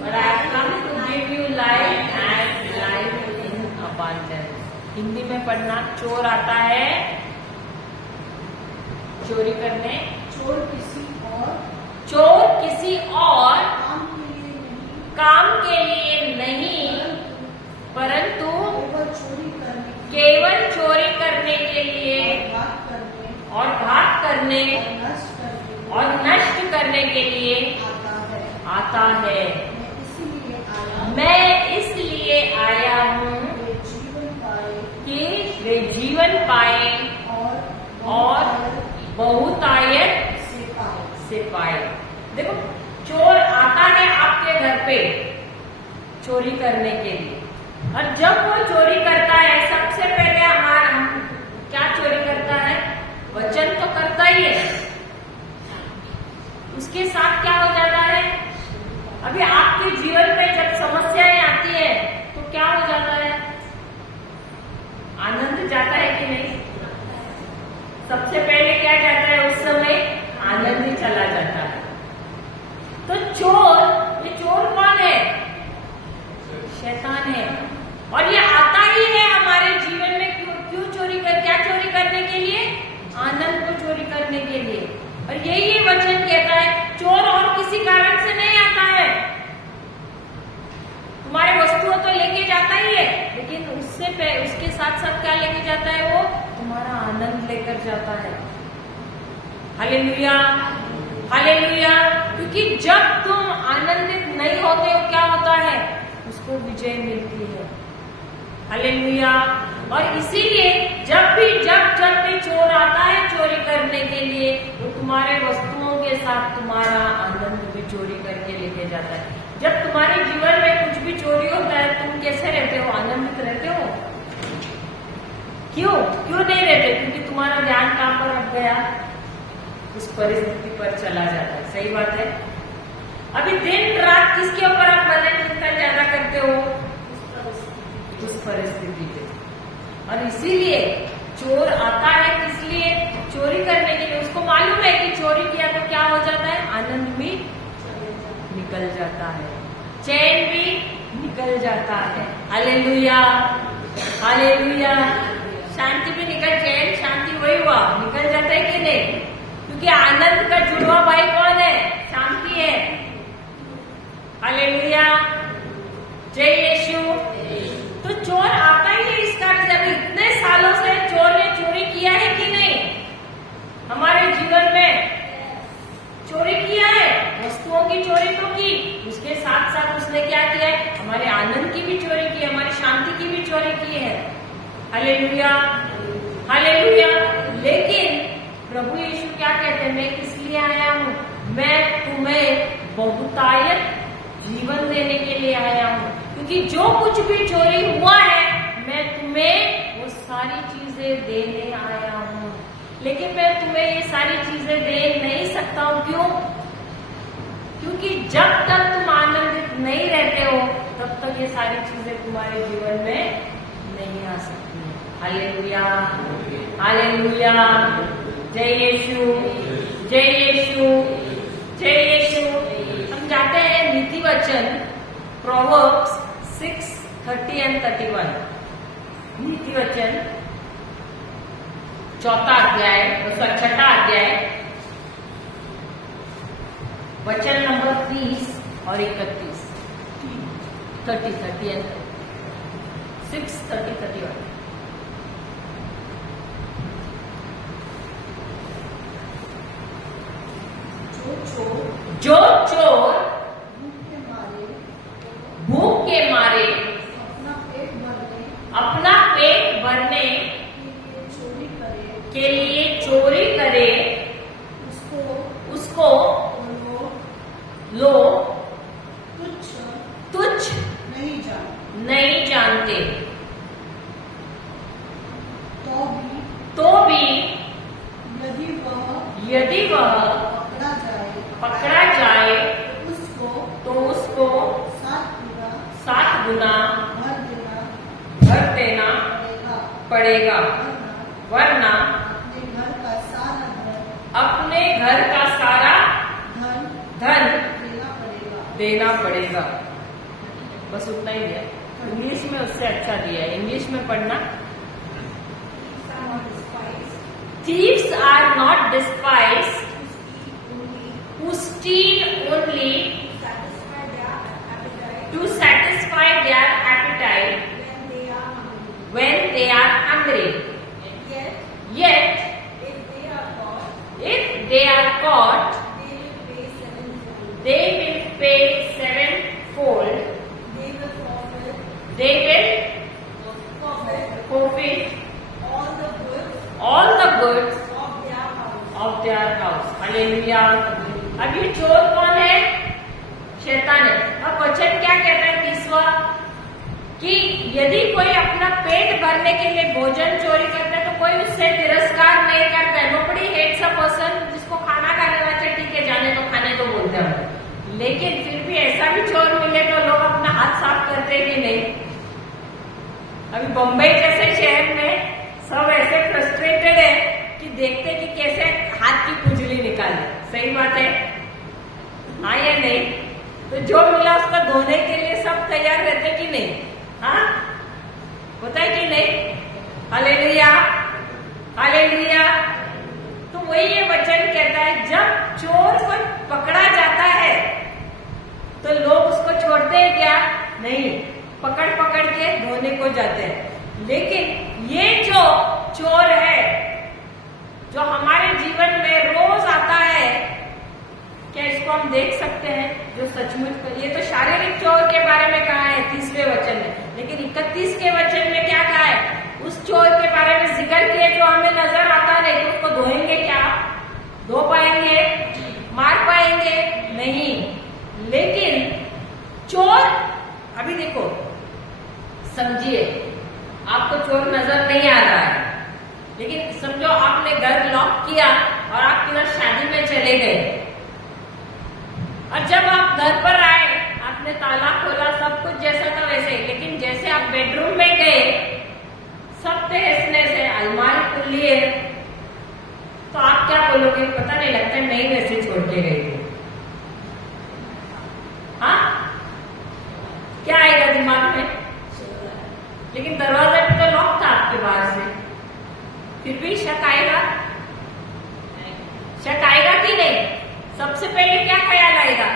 But I have come to give you life and life in abundance. Hindi में पढ़ना। चोर आता है चोरी करने, चोर किसी और काम के लिए नहीं, परंतु केवल चोरी करने के लिए और घात करने और नष्ट करने के लिए आता है। मैं इसलिए आया हूँ कि वे जीवन पाए और बहुतायत से पाए। देखो चोर आता है आपके घर पे चोरी करने के लिए, और जब वो चोरी करता है सबसे पहले हम क्या चोरी करता है? वचन तो करता ही है, उसके साथ क्या हो जाता है? अभी आपके जीवन में जब समस्याएं आती है तो क्या हो जाता है? आनंद जाता है कि नहीं? सबसे पहले क्या जाता है? उस समय आनंद ही चला जाता है। तो चोर, ये चोर कौन है? शैतान है। और ये आता ही है हमारे जीवन में क्यों चोरी कर, क्या चोरी करने के लिए? आनंद को चोरी करने के लिए। और यही वचन कहता है चोर और किसी कारण से नहीं आता है। आनंद लेकर जाता है। Hallelujah, hallelujah. क्योंकि जब तुम आनंदित नहीं होते हो क्या होता है, उसको विजय मिलती है। हालेलुया। और इसीलिए जब भी चोर आता है चोरी करने के लिए, वो तुम्हारे वस्तुओं के साथ तुम्हारा आनंद भी चोरी करके लेके जाता है। जब तुम्हारे जीवन में कुछ भी चोरी होता है, तुम कैसे रहते हो? आनंदित रहते हो? क्यों नहीं रहते? क्योंकि तुम्हारा ध्यान कहां पर रख गया? उस परिस्थिति पर चला जाता है। सही बात है। अभी दिन रात किसके ऊपर आप मन चिंतन ज्यादा करते हो? उस परिस्थिति पे। और इसीलिए चोर आता है किस लिए? चोरी करने के लिए। उसको मालूम है कि चोरी किया तो क्या हो जाता है? आनंद भी निकल जाता है, चैन भी निकल जाता है। Hallelujah, hallelujah. शांति भी निकल, चैन शांति वही हुआ, निकल जाता है कि नहीं? क्योंकि आनंद का जुड़वा भाई कौन है? शांति है। हालेलुया, जय यीशु। तो चोर आता ही है इस कारण, जब इतने सालों से चोर ने चोरी किया है कि नहीं? हमारे जीवन में चोरी किया है, वस्तुओं की चोरी तो की, उसके साथ साथ उसने क्या किया है? हमारे आनंद की भी चोरी की है, हमारी शांति की भी चोरी की है। Hallelujah, hallelujah. लेकिन प्रभु यीशु क्या कहते हैं? मैं किस लिए आया हूँ? मैं तुम्हें बहुतायत जीवन देने के लिए आया हूँ। क्योंकि जो कुछ भी चोरी हुआ है, मैं तुम्हें वो सारी चीजें देने आया हूँ। लेकिन मैं तुम्हें ये सारी चीजें दे नहीं सकता हूँ। क्यों? क्योंकि जब तक तुम आनंदित नहीं रहते हो, तब तक ये सारी चीजें तुम्हारे जीवन में नहीं आ सकती। Hallelujah, hallelujah. जय यीशु, जय यीशु, जय यीशु। हम जाते हैं नीति वचन प्रोवर्ब्स 6:30 and 31। नीति वचन 4 अध्याय, 6 अध्याय, वचन नंबर 30 और 31। 30 and 6:30-31। जो चोर भूख के मारे अपना पेट भरने के लिए चोरी करे, उसको लोग तुच्छ नहीं जानते। तो भी यदि वह पकड़ा जाए तो उसको 7 गुना भर देना पड़ेगा, वरना अपने घर का सारा धन देना पड़ेगा। बस उतना ही दिया। इंग्लिश में उससे अच्छा दिया है, इंग्लिश में पढ़ना। Thieves are not despised who steal only to satisfy their appetite when they are hungry. Yet, if they are caught, they will pay sevenfold. They will forfeit all the goods of their house. Hallelujah. अब ये चोर कौन है? शैतान है। अब वचन क्या कहता है 30वां? कि यदि कोई अपना पेट भरने के लिए भोजन चोरी करता है तो कोई उससे तिरस्कार नहीं करता है। नोबडी हेट्स अ पर्सन जिसको खाना खाने वाला ठीक है, जाने तो खाने तो बोलते हैं। लेकिन फिर भी ऐसा भी चोर मिले तो लोग अपना हाथ साफ करते हैं कि नहीं? अभी बम्बई जैसे शहर में सब ऐसे फ्रस्ट्रेटेड है कि देखते कि कैसे हाथ की खुजली निकाले। सही बात है, हाँ या नहीं? तो जो मिला उसको धोने के लिए सब तैयार रहते कि नहीं? हाँ, होता है कि नहीं? Hallelujah, hallelujah. तो वही ये वचन कहता है, जब चोर को पकड़ा जाता है तो लोग उसको छोड़ते हैं क्या? नहीं, पकड़ पकड़ के धोने को जाते हैं। लेकिन ये जो चोर है जो हमारे जीवन में रोज आता है, क्या इसको हम देख सकते हैं? जो सचमुच, ये तो शारीरिक चोर के बारे में कहा है 30वें वचन में, लेकिन 31 के वचन में क्या कहा है? उस चोर के बारे में जिक्र किया जो हमें नजर आता नहीं, तो उसको धोएंगे क्या? धो पाएंगे? मार पाएंगे? नहीं। लेकिन चोर, अभी देखो, समझिए, आपको चोर नजर नहीं आ रहा है, लेकिन समझो आपने घर लॉक किया और आप किधर शादी में चले गए, और जब आप घर पर आए, आपने ताला खोला, सब कुछ जैसा था वैसे, लेकिन जैसे आप बेडरूम में गए, सब तहस-नहस है, अलमारी खुली है, तो आप क्या बोलोगे? पता नहीं, लगता है नहीं वैसे छोड़ के गई थी। हाँ, क्या आएगा दिमाग में? लेकिन दरवाजा भी तो लॉक था आपके बाहर से, फिर भी शक आएगा? शक आएगा कि नहीं? सबसे पहले क्या ख्याल आएगा?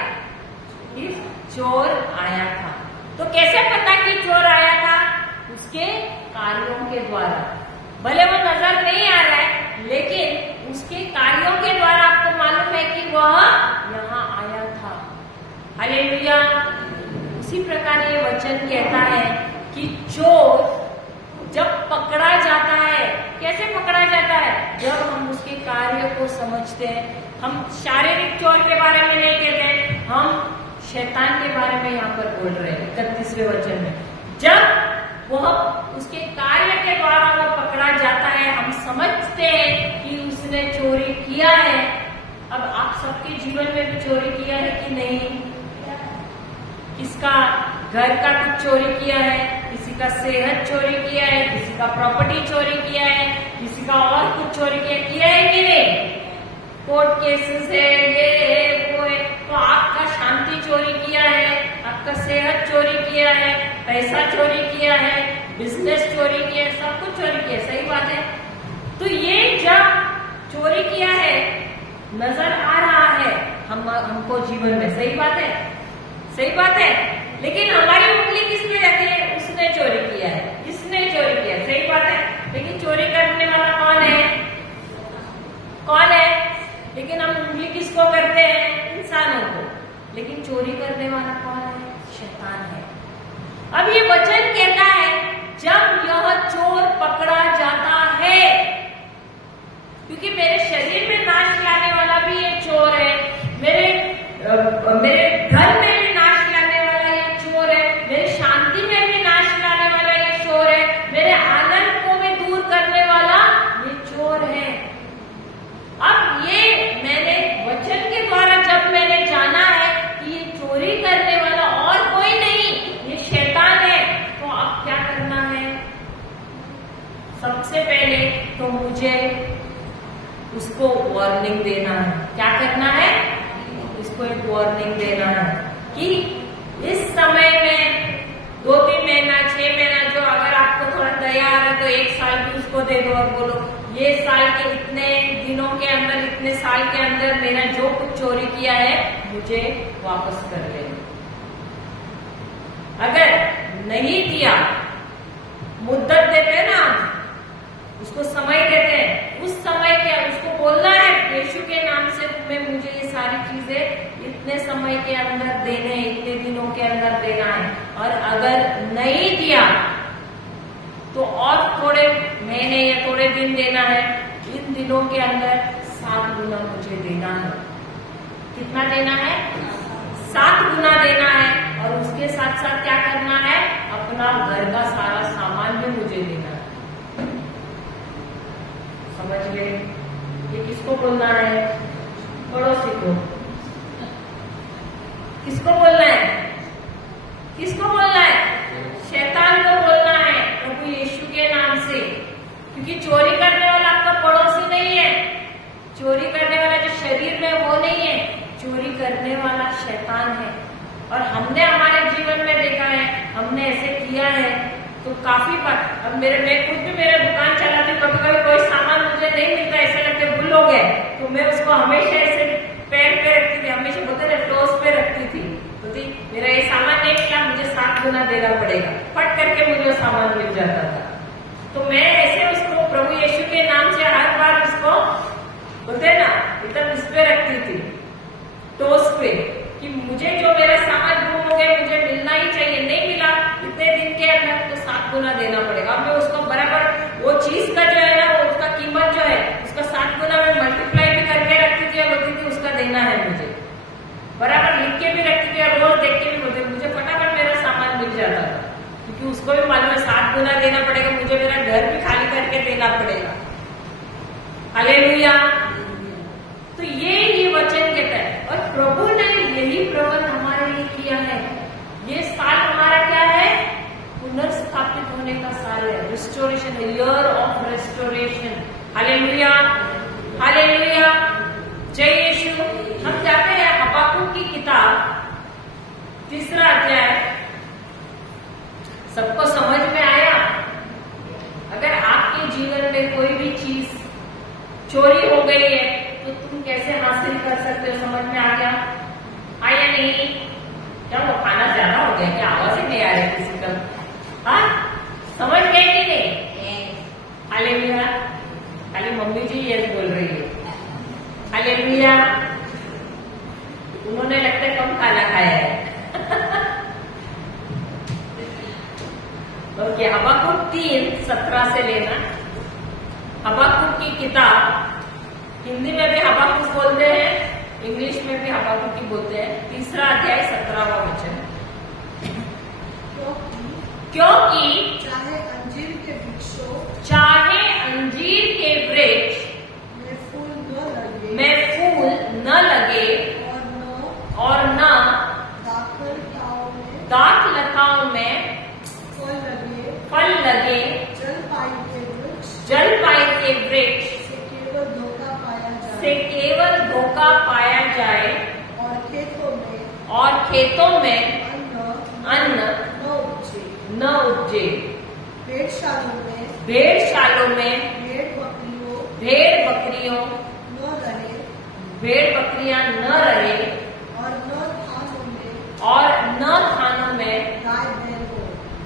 कि चोर आया था। तो कैसे पता कि चोर आया था? उसके कार्यों के द्वारा। भले वो नजर नहीं आ रहा है, लेकिन उसके कार्यों के द्वारा आपको मालूम है कि वह यहाँ आया था। हालेलुया। उसी प्रकार ये वचन कहता है कि चोर जब पकड़ा जाता है, कैसे पकड़ा जाता है? जब हम उसके कार्य को समझते हैं। हम शारीरिक चोर के बारे में नहीं कहते, हम शैतान के बारे में यहाँ पर बोल रहे हैं 31वें वचन में। जब वह उसके कार्य के द्वारा वह पकड़ा जाता है, हम समझते हैं कि उसने चोरी किया है। अब आप सबके जीवन में भी चोरी किया है कि नहीं? किसका घर का कुछ चोरी किया है, किसी का सेहत चोरी किया है, किसी का प्रॉपर्टी चोरी किया है, किसी का और कुछ चोरी किया है कि नहीं? कोर्ट केसेस है, ये है, वो है। तो आपका शांति चोरी किया है, आपका सेहत चोरी किया है, पैसा चोरी किया है, बिजनेस चोरी किया है, सब कुछ चोरी किया है। सही बात है। तो ये जब चोरी किया है, नजर आ रहा है हमको जीवन में। सही बात है, सही बात है। लेकिन हमारी उंगली किस में रहती है? उसने चोरी किया है, इसने चोरी किया है। सही बात है। लेकिन चोरी करने वाला कौन है? कौन है? लेकिन हम उंगली किसको करते हैं? इंसानों को। लेकिन चोरी करने वाला कौन है? शैतान है। अब ये वचन कहता है जब यह चोर पकड़ा जाता है, क्योंकि मेरे शरीर में नाश लाने वाला भी ये चोर है, मेरे घर में भी नाश लाने वाला ये चोर है, मेरी शांति में भी नाश लाने वाला ये चोर है, मेरे आनंद को भी दूर करने वाला ये चोर है। अब ये मैंने वचन के द्वारा जब मैंने जाना है कि ये चोरी करने वाला और कोई नहीं, ये शैतान है, तो अब क्या करना है? सबसे पहले तो मुझे उसको वार्निंग देना है। क्या करना है? उसको एक वार्निंग देना है कि इस समय में 2-3 महीना, 6 महीना, जो अगर आपको थोड़ा दया आ रहा है तो 1 साल भी उसको दे दो और बोलो ये साल के इतने दिनों के अंदर, इतने साल के अंदर मैंने जो कुछ चोरी किया है मुझे वापस कर लेना। अगर नहीं किया, मुद्दत देते हैं ना, उसको समय देते हैं, उस समय के उसको बोलना है यीशु के नाम से तुम्हें मुझे ये सारी चीजें इतने समय के अंदर देने, इतने दिनों के अंदर देना है। और अगर नहीं दिया तो और थोड़े महीने या थोड़े दिन देना है। इन दिनों के अंदर 7 गुना मुझे देना है। कितना देना है? 7 गुना देना है। और उसके साथ साथ क्या करना है? अपना घर का सारा सामान भी मुझे देना है। समझ गए? ये किसको बोलना है? पड़ोसी को। किसको बोलना है? किसको बोलना है? शैतान को बोलना है, प्रभु यीशु के नाम से। क्योंकि चोरी करने वाला आपका पड़ोसी नहीं है, चोरी करने वाला जो शरीर में वो नहीं है, चोरी करने वाला शैतान है। और हमने हमारे जीवन में देखा है, हमने ऐसे किया है तो काफी बार। अब मैं खुद भी मेरा दुकान चलाती हूँ, कभी कभी कोई सामान मुझे नहीं मिलता, ऐसे लगता भूल हो गए, तो मैं उसको हमेशा ऐसे पैर पे रखती थी, हमेशा बोलते ना टोस पे रखती थी। तो मेरा ये सामान नहीं मिला, मुझे 7 गुना देना पड़ेगा, फट करके मुझे वो सामान मिल जाता था। तो मैं ऐसे उसको प्रभु यीशु के नाम से हर बार उसको बोलते हैं ना, एकदम इस पे रखती थी, टोस पे, कि मुझे जो मेरा सामान गुम हो गया मुझे मिलना ही चाहिए, नहीं मिला इतने दिन के अंदर तो 7 गुना देना पड़ेगा। अब मैं उसको बराबर वो चीज का जो है ना, वो उसका कीमत जो है उसका 7 गुना में मल्टीप्लाई भी करके रखती थी और बोलती थी उसका देना है मुझे, बराबर लिख के भी रखती थी और रोज देख के भी मुझे फटाफट मेरा सामान मिल जाता था, क्योंकि उसको भी मालूम है 7 गुना देना पड़ेगा, मुझे मेरा घर भी खाली करके देना पड़ेगा। हालेलुया। तो ये वचन कहता है, और प्रभु ने यही प्रबंध हमारे लिए किया है। ये साल हमारा क्या है? पुनर्स्थापित होने का साल है, restoration, year of restoration. Hallelujah, hallelujah, जय यीशु। हम जाते हैं हबाकुक की किताब 3रा अध्याय। सबको समझ में आया? अगर आपके जीवन में कोई भी चीज चोरी हो गई है तो तुम कैसे हासिल कर सकते हो? समझ में आ गया? आया नहीं? क्या वो खाना ज्यादा हो गया क्या? आवाज ही नहीं आ रही किसी का? हाँ, समझ गए कि नहीं? हालेलुया। खाली मम्मी जी ये बोल रही है हालेलुया। उन्होंने लगता है कम खाना खाया है। ओके, हबाकुक 3:17 से लेना। हबाकुक की किताब, हिंदी में भी हबाकुक बोलते हैं, इंग्लिश में भी हबाकुक की बोलते हैं। 3रा अध्याय 17वां वचन। क्योंकि चाहे अंजीर के वृक्षों चाहे अंजीर के वृक्ष में फूल न लगे, और न दाख लताओं में फल लगे, जलपाई के वृक्ष से केवल धोखा पाया जाए, और खेतों में अन्न न उपजे। भेड़शालों में भेड़ बकरियां न रहे, और न थानों में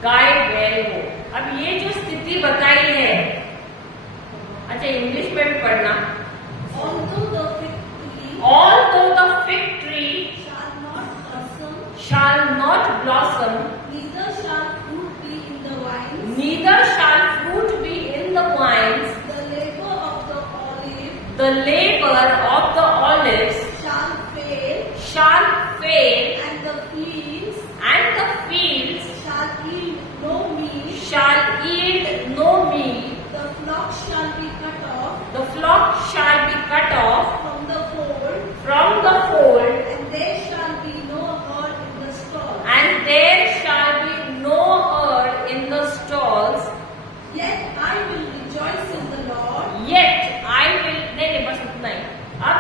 गाय बैल हो। अब ये जो स्थिति बताई है, अच्छा इंग्लिश में भी पढ़ना। Although the fig tree shall not blossom, neither shall fruit be in the vines, neither shall fruit be in the vines, the labor of the olive the labor of the olives shall fail, and the fields shall yield no meat, the flock shall be cut off from the fold, and there shall be no herd in the stall. In the stalls. Yet I will rejoice in the Lord. नहीं बस उतना ही। अब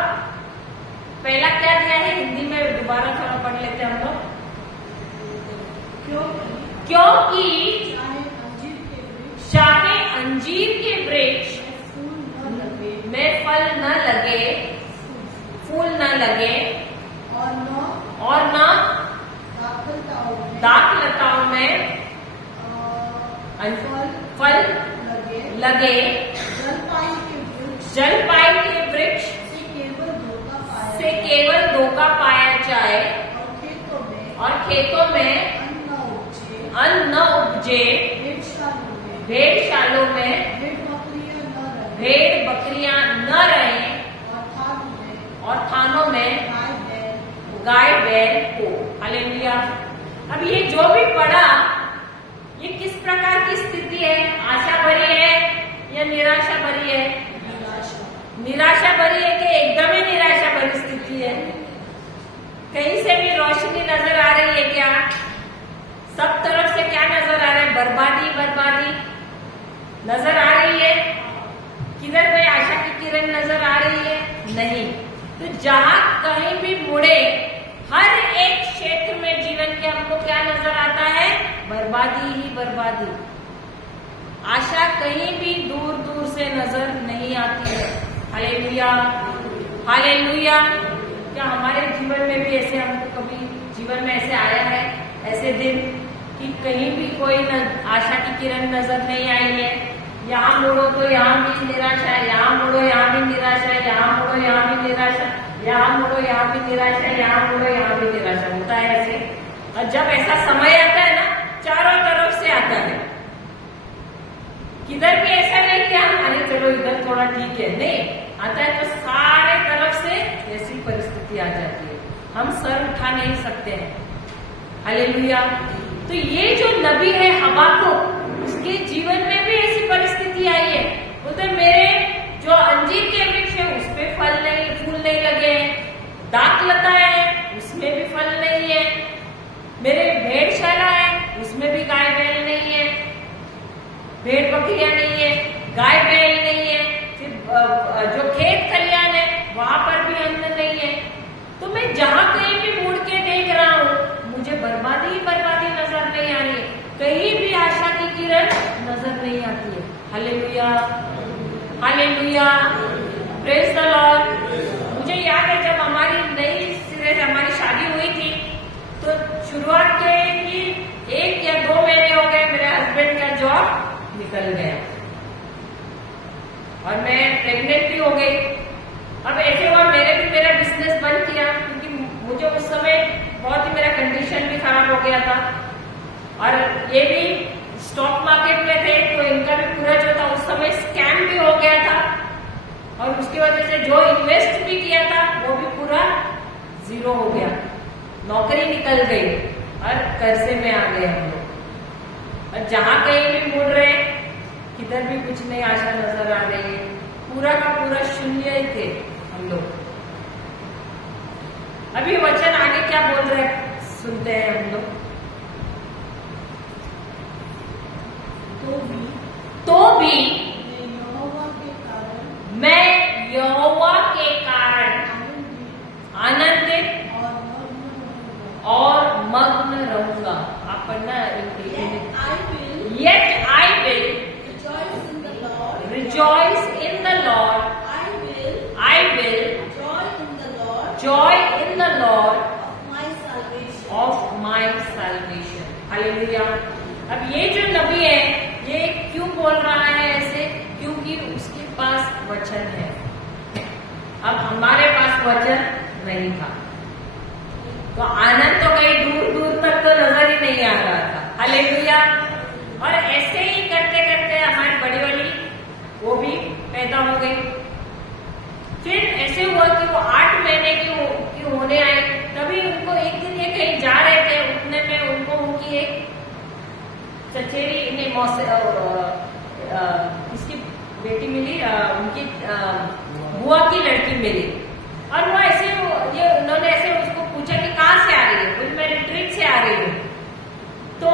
पहला क्या दिया है हिंदी में, दोबारा थोड़ा पढ़ लेते हैं हम लोग। क्योंकि चाहे अंजीर के वृक्ष में फल न लगे, और न दाख लताओं में फल लगे, जलपाई के वृक्ष से केवल धोखा पाया जाए, और खेतों में अन्न न उपजे। भेड़शालों में भेड़ बकरियां न रहे, और थानों में गाय बैल हो। हालेलुया। अब ये जो भी पढ़ा, ये किस प्रकार की स्थिति है? आशा भरी है या निराशा भरी है? निराशा भरी है कि एकदम ही निराशा भरी स्थिति है? कहीं से भी रोशनी नजर आ रही है क्या? सब तरफ से क्या नजर आ रहा है? बर्बादी नजर आ रही है? किधर कोई आशा की किरण नजर आ रही है? नहीं। तो जहां कहीं भी मुड़े, हर एक क्षेत्र में जीवन के हमको क्या नजर आता है? बर्बादी ही बर्बादी। आशा कहीं भी दूर दूर से नजर नहीं आती है। Hallelujah, hallelujah. क्या हमारे जीवन में भी ऐसे, हमको कभी जीवन में ऐसे आया है, ऐसे दिन कि कहीं भी कोई आशा की किरण नजर नहीं आई है, यहाँ मुड़ो तो यहाँ भी निराशा, यहाँ मुड़ो यहाँ भी निराशा, यहाँ मुड़ो यहाँ भी निराशा, यहाँ मुड़ो यहाँ भी निराशा, यहाँ मुड़ो यहाँ भी निराशा। होता है ऐसे। और जब ऐसा समय आता है ना, चारों तरफ से आता है, किधर भी ऐसा नहीं कि हम अरे चलो इधर थोड़ा ठीक है, नहीं आता है तो सारे तरफ से ऐसी परिस्थिति आ जाती है, हम सर उठा नहीं सकते हैं। हालेलुया। तो ये जो नबी है हबाकुक, उसके जीवन में भी ऐसी परिस्थिति आई है। बोलते मेरे जो अंजीर के वृक्ष है उस पे फूल नहीं लगे हैं, दाख लता है उसमें भी फल नहीं है, मेरे भेड़शाला है उसमें भी गाय बैल नहीं है, भेड़ बकरियां नहीं है, गाय बैल नहीं है, फिर जो खेत खलियान है वहां पर भी अन्न नहीं है। तो मैं जहां कहीं भी मुड़ के देख रहा हूं, मुझे बर्बादी नजर नहीं आ रही है, कहीं भी आशा की किरण नजर नहीं आती है। Hallelujah, hallelujah, praise the Lord. मुझे याद है जब हमारी नई सिरे से हमारी शादी हुई थी, तो शुरुआत के ही 1 या 2 महीने हो गए मेरे हस्बैंड का जॉब निकल गया और मैं प्रेग्नेंट भी हो गई। अब ऐसे हुआ मेरा बिजनेस बंद किया, क्योंकि मुझे उस समय बहुत ही मेरा कंडीशन भी खराब हो गया था और ये भी स्टॉक मार्केट में थे, तो इनका भी पूरा जो था उस समय स्कैम भी हो गया था और उसकी वजह से जो इन्वेस्ट भी किया था वो भी पूरा 0 हो गया, नौकरी निकल गई और कर्जे में आ गए हम लोग। और जहां कहीं भी मुड़ रहे किधर भी कुछ नहीं आशा नजर आ रही है, पूरा का पूरा शून्य ही थे हम लोग। अभी वचन आगे क्या बोल रहे हैं सुनते हैं हम लोग। तो भी मैं यहोवा के कारण आनंदित और मग्न रहूंगा। आप पढ़ना, yet I will rejoice in the Lord. I will joy in the Lord of my salvation. Hallelujah. अब ये जो नबी है ये क्यों बोल रहा है ऐसे? क्योंकि उसके पास वचन है। अब हमारे पास वचन नहीं था, तो आनंद तो कहीं दूर दूर तक तो नजर ही नहीं आ रहा था। हालेलुया। और ऐसे ही करते करते हमारी बड़ी वाली वो भी पैदा हो गई। फिर ऐसे हुआ कि वो 8 महीने की होने आई, तभी उनको एक दिन ये कहीं जा रहे थे, उतने में उनको उनकी एक चचेरी इसकी बेटी मिली, उनकी बुआ की लड़की मिली। और वो ऐसे उन्होंने ऐसे उसको पूछा कि कहाँ से आ रही है? बोले मैं रिट्रीट से आ रही हूँ। तो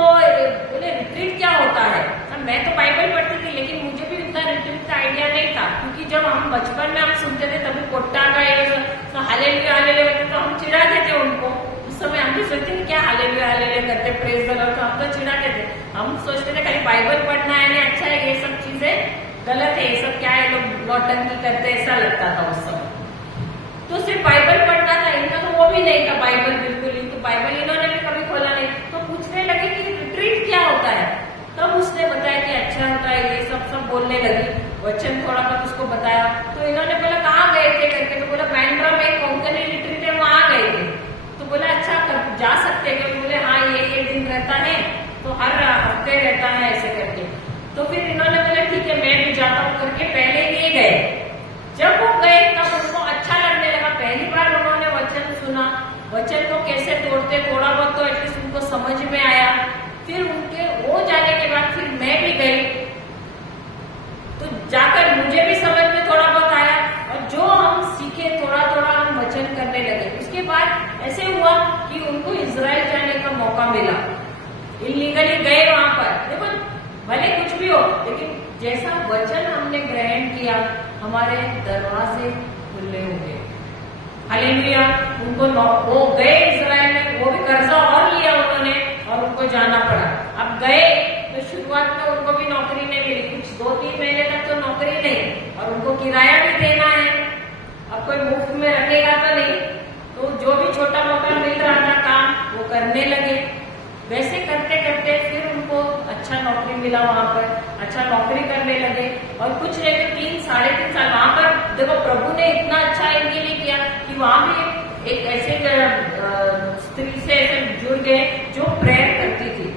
बोले रिट्रीट क्या होता है? अब मैं तो बाइबल पढ़ती थी, लेकिन मुझे भी इतना रिट्रीट का आइडिया नहीं था, क्योंकि जब हम बचपन में हम सुनते थे तभी कोट्टा का ये तो हालेलुया हालेलुया तो हम चिढ़ाते थे उनको। उस समय हम भी सोचते थे क्या हालेलुया हालेलुया करते प्रेज द लॉर्ड, तो हम तो चिढ़ाते थे। हम सोचते थे खाली बाइबल पढ़ना है ना, अच्छा है, ये सब चीजें गलत है, ये सब क्या है, लोग नौटंकी करते, ऐसा लगता था उस समय। तो सिर्फ बाइबल पढ़ना था, इनका तो वो भी नहीं था बाइबल बिल्कुल ही, तो बाइबल इन्होंने भी कभी खोला नहीं। तो पूछने लगे कि रिट्रीट क्या होता है? तब उसने बताया कि अच्छा होता है, ये सब बोलने लगी, वचन थोड़ा बहुत उसको बताया। तो इन्होंने बोला कहाँ गए थे करके, तो बोला बैंड्रा में कोंकणी रिट्रीट है वहां गए थे। तो बोला अच्छा जा सकते हैं? बोले हाँ ये दिन रहता है, तो हर हफ्ते रहता है ऐसे करके। तो फिर इन्होंने बोला ठीक है मैं भी जाता हूँ करके पहले ये गए। जब वो गए तब उनको अच्छा लगने लगा, पहली बार उन्होंने वचन सुना, वचन को कैसे तोड़ते थोड़ा बहुत तो एटलीस्ट उनको समझ में आया। फिर उनके वो जाने के बाद फिर मैं भी गई, तो जाकर मुझे भी समझ में थोड़ा बहुत आया, और जो हम सीखे थोड़ा थोड़ा हम वचन करने लगे। उसके बाद ऐसे हुआ कि उनको इजराइल जाने का मौका मिला, इलीगली गए वहां पर। देखो भले कुछ भी हो, लेकिन जैसा वचन हमने ग्रहण किया हमारे दरवाजे खुले हो गए। हालेलुया। उनको वो गए इजराइल में, वो भी कर्जा और लिया उन्होंने और उनको जाना पड़ा। अब गए तो शुरुआत में उनको भी नौकरी नहीं मिली, कुछ 2-3 महीने तक तो नौकरी नहीं, और उनको किराया भी देना है। अब कोई मुफ्त में रखेगा तो नहीं, तो जो भी छोटा मोटा मिल रहा था काम वो करने लगे। वैसे करते करते फिर उनको अच्छा नौकरी मिला वहां पर, अच्छा नौकरी करने लगे और कुछ नहीं तो 3 साढ़े 3 साल वहां पर देखो प्रभु ने इतना अच्छा इनके लिए किया कि वहां भी एक ऐसे स्त्री से ऐसे जुड़ गए जो प्रेयर करती थी,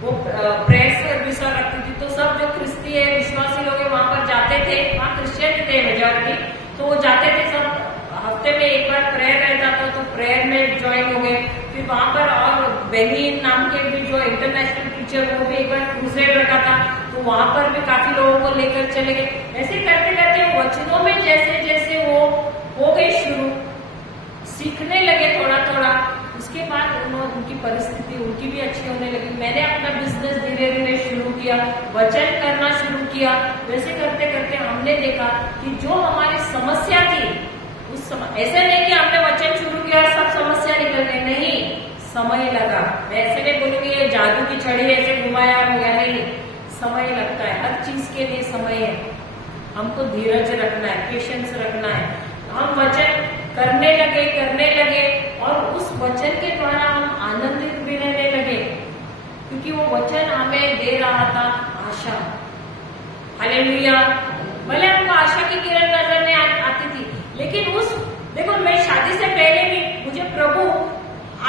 वो प्रेयर सर्विस रखती थी। तो सब जो ख्रिस्ती है विश्वासी लोग वहां पर जाते थे, वहां क्रिश्चियन थे मेजॉरिटी, तो वो जाते थे सब हफ्ते में एक बार प्रेयर रहता था तो प्रेयर में ज्वाइन हो गए। फिर वहां पर और बेनिन नाम के भी जो इंटरनेशनल टीचर वो भी एक बार क्रूसेड रखा था तो वहां पर भी काफी लोगों को लेकर चले गए। ऐसे करते करते वचनों में जैसे जैसे वो हो गए शुरू, सीखने लगे थोड़ा थोड़ा, उसके बाद उनकी परिस्थिति उनकी भी अच्छी होने लगी। मैंने अपना बिजनेस धीरे धीरे शुरू किया, वचन करना शुरू किया। वैसे करते करते हमने देखा कि जो हमारी समस्या थी उस समय, ऐसे नहीं कि हमने वचन शुरू किया और सब समस्या निकल गई, नहीं, समय लगा। मैं ऐसे नहीं बोलूंगी ये जादू की छड़ी ऐसे घुमाया हो गया, नहीं, समय लगता है, हर चीज के लिए समय है। हमको धीरज रखना है, पेशेंस रखना है। हम वचन करने लगे और उस वचन के द्वारा हम आनंदित भी रहने लगे क्योंकि वो वचन हमें दे रहा था आशा। हालेलुया। भले हमको आशा की किरण नजर नहीं आती थी, लेकिन उस देखो मैं शादी से पहले भी मुझे प्रभु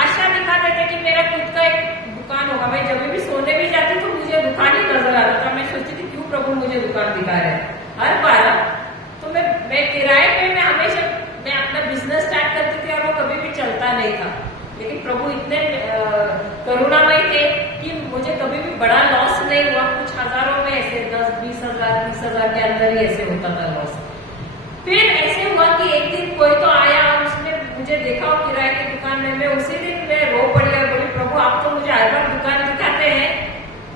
आशा दिखाते थे कि मेरा खुद का एक दुकान होगा। मैं जब भी सोने भी जाती तो मुझे दुकान ही नजर आता था। मैं सोचती थी क्यों प्रभु मुझे दुकान दिखा रहे हैं हर बार। तो मैं किराए पे मैं हमेशा मैं अपना बिजनेस स्टार्ट करती थी और वो कभी भी चलता नहीं था, लेकिन प्रभु इतने करुणामय थे कि मुझे कभी भी बड़ा लॉस नहीं हुआ। कुछ हजारों में ऐसे 10-20 हजार 30 हजार के अंदर ही ऐसे होता था लॉस। फिर ऐसे हुआ कि एक दिन कोई तो आया और उसने मुझे देखा और किराए की दुकान में, मैं उसी दिन मैं रो पड़ी और बोली प्रभु आप तो मुझे हर बार दुकान दिखाते हैं,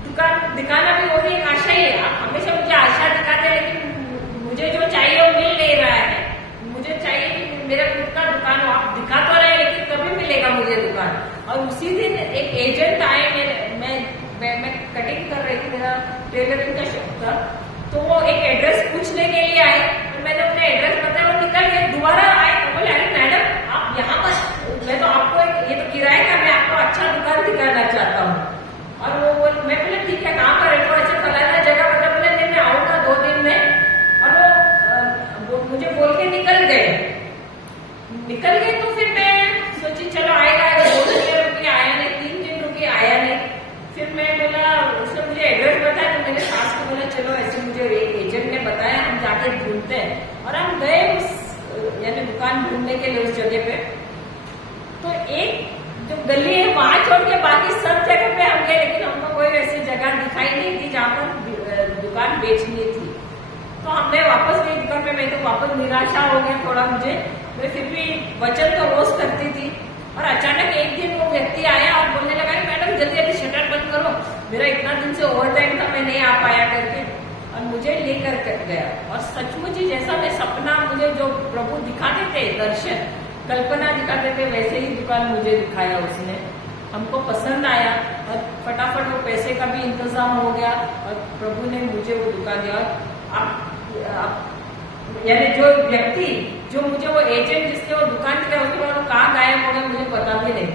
दुकान दिखाना भी वही एक आशा ही है, आप हमेशा मुझे आशा दिखाते हैं लेकिन मुझे जो चाहिए वो मिल नहीं रहा है। मुझे चाहिए कि मेरा खुद का दुकान हो, आप दिखा तो रहे लेकिन कभी मिलेगा मुझे दुकान। और उसी दिन एक एजेंट आए, मैं कटिंग कर रही थी, मेरा टेलरिंग का शॉप था, तो वो एक एड्रेस पूछने के लिए आए और मैंने उन्हें एड्रेस बताया, वो निकल गए। दोबारा आए तो बोले अरे मैडम आप यहाँ पर, मैं तो आपको ये तो किराए का, मैं आपको अच्छा दुकान दिखाना चाहता हूँ। और मैं बोले ठीक है कहाँ पर है, तो ऐसे फलाना जगह बता, बोले नहीं मैं आऊंगा 2 दिन में। और वो मुझे बोल के निकल गए। तो फिर मैं सोची चलो आएगा 2 दिन रुकी, आया नहीं, 3 दिन रुकी, आया नहीं। फिर मैं बोला, उसने मुझे एड्रेस बताया तो मेरे सास को बोला चलो ऐसे मुझे एक एजेंट ने बताया, हम जाके ढूंढते हैं। और हम गए उस यानी दुकान ढूंढने के लिए उस जगह पे। तो एक जो गली है वहां छोड़ के बाकी सब जगह पे हम गए, लेकिन हमको कोई ऐसी जगह दिखाई नहीं थी जहाँ पर दुकान बेचनी थी। तो हमने वापस गई दुकान पे, मैं तो वापस निराशा हो गया थोड़ा मुझे। मैं फिर भी वचन तो रोज करती थी और अचानक एक दिन वो व्यक्ति आया और बोलने लगा मैडम जल्दी जल्दी शटर बंद करो, मेरा इतना दिन से ओवर टाइम था मैं नहीं आ पाया करके, और मुझे लेकर गया। और सचमुच ही जैसा मैं सपना मुझे जो प्रभु दिखाते थे, दर्शन कल्पना दिखाते थे, वैसे ही दुकान मुझे दिखाया उसने। हमको पसंद आया और फटाफट वो पैसे का भी इंतजाम हो गया और प्रभु ने मुझे वो दुकान दिया। आप यानी जो व्यक्ति जो मुझे वो एजेंट जिसने वो दुकान दिया उसके बाद वो कहाँ गायब हो गया मुझे पता भी नहीं,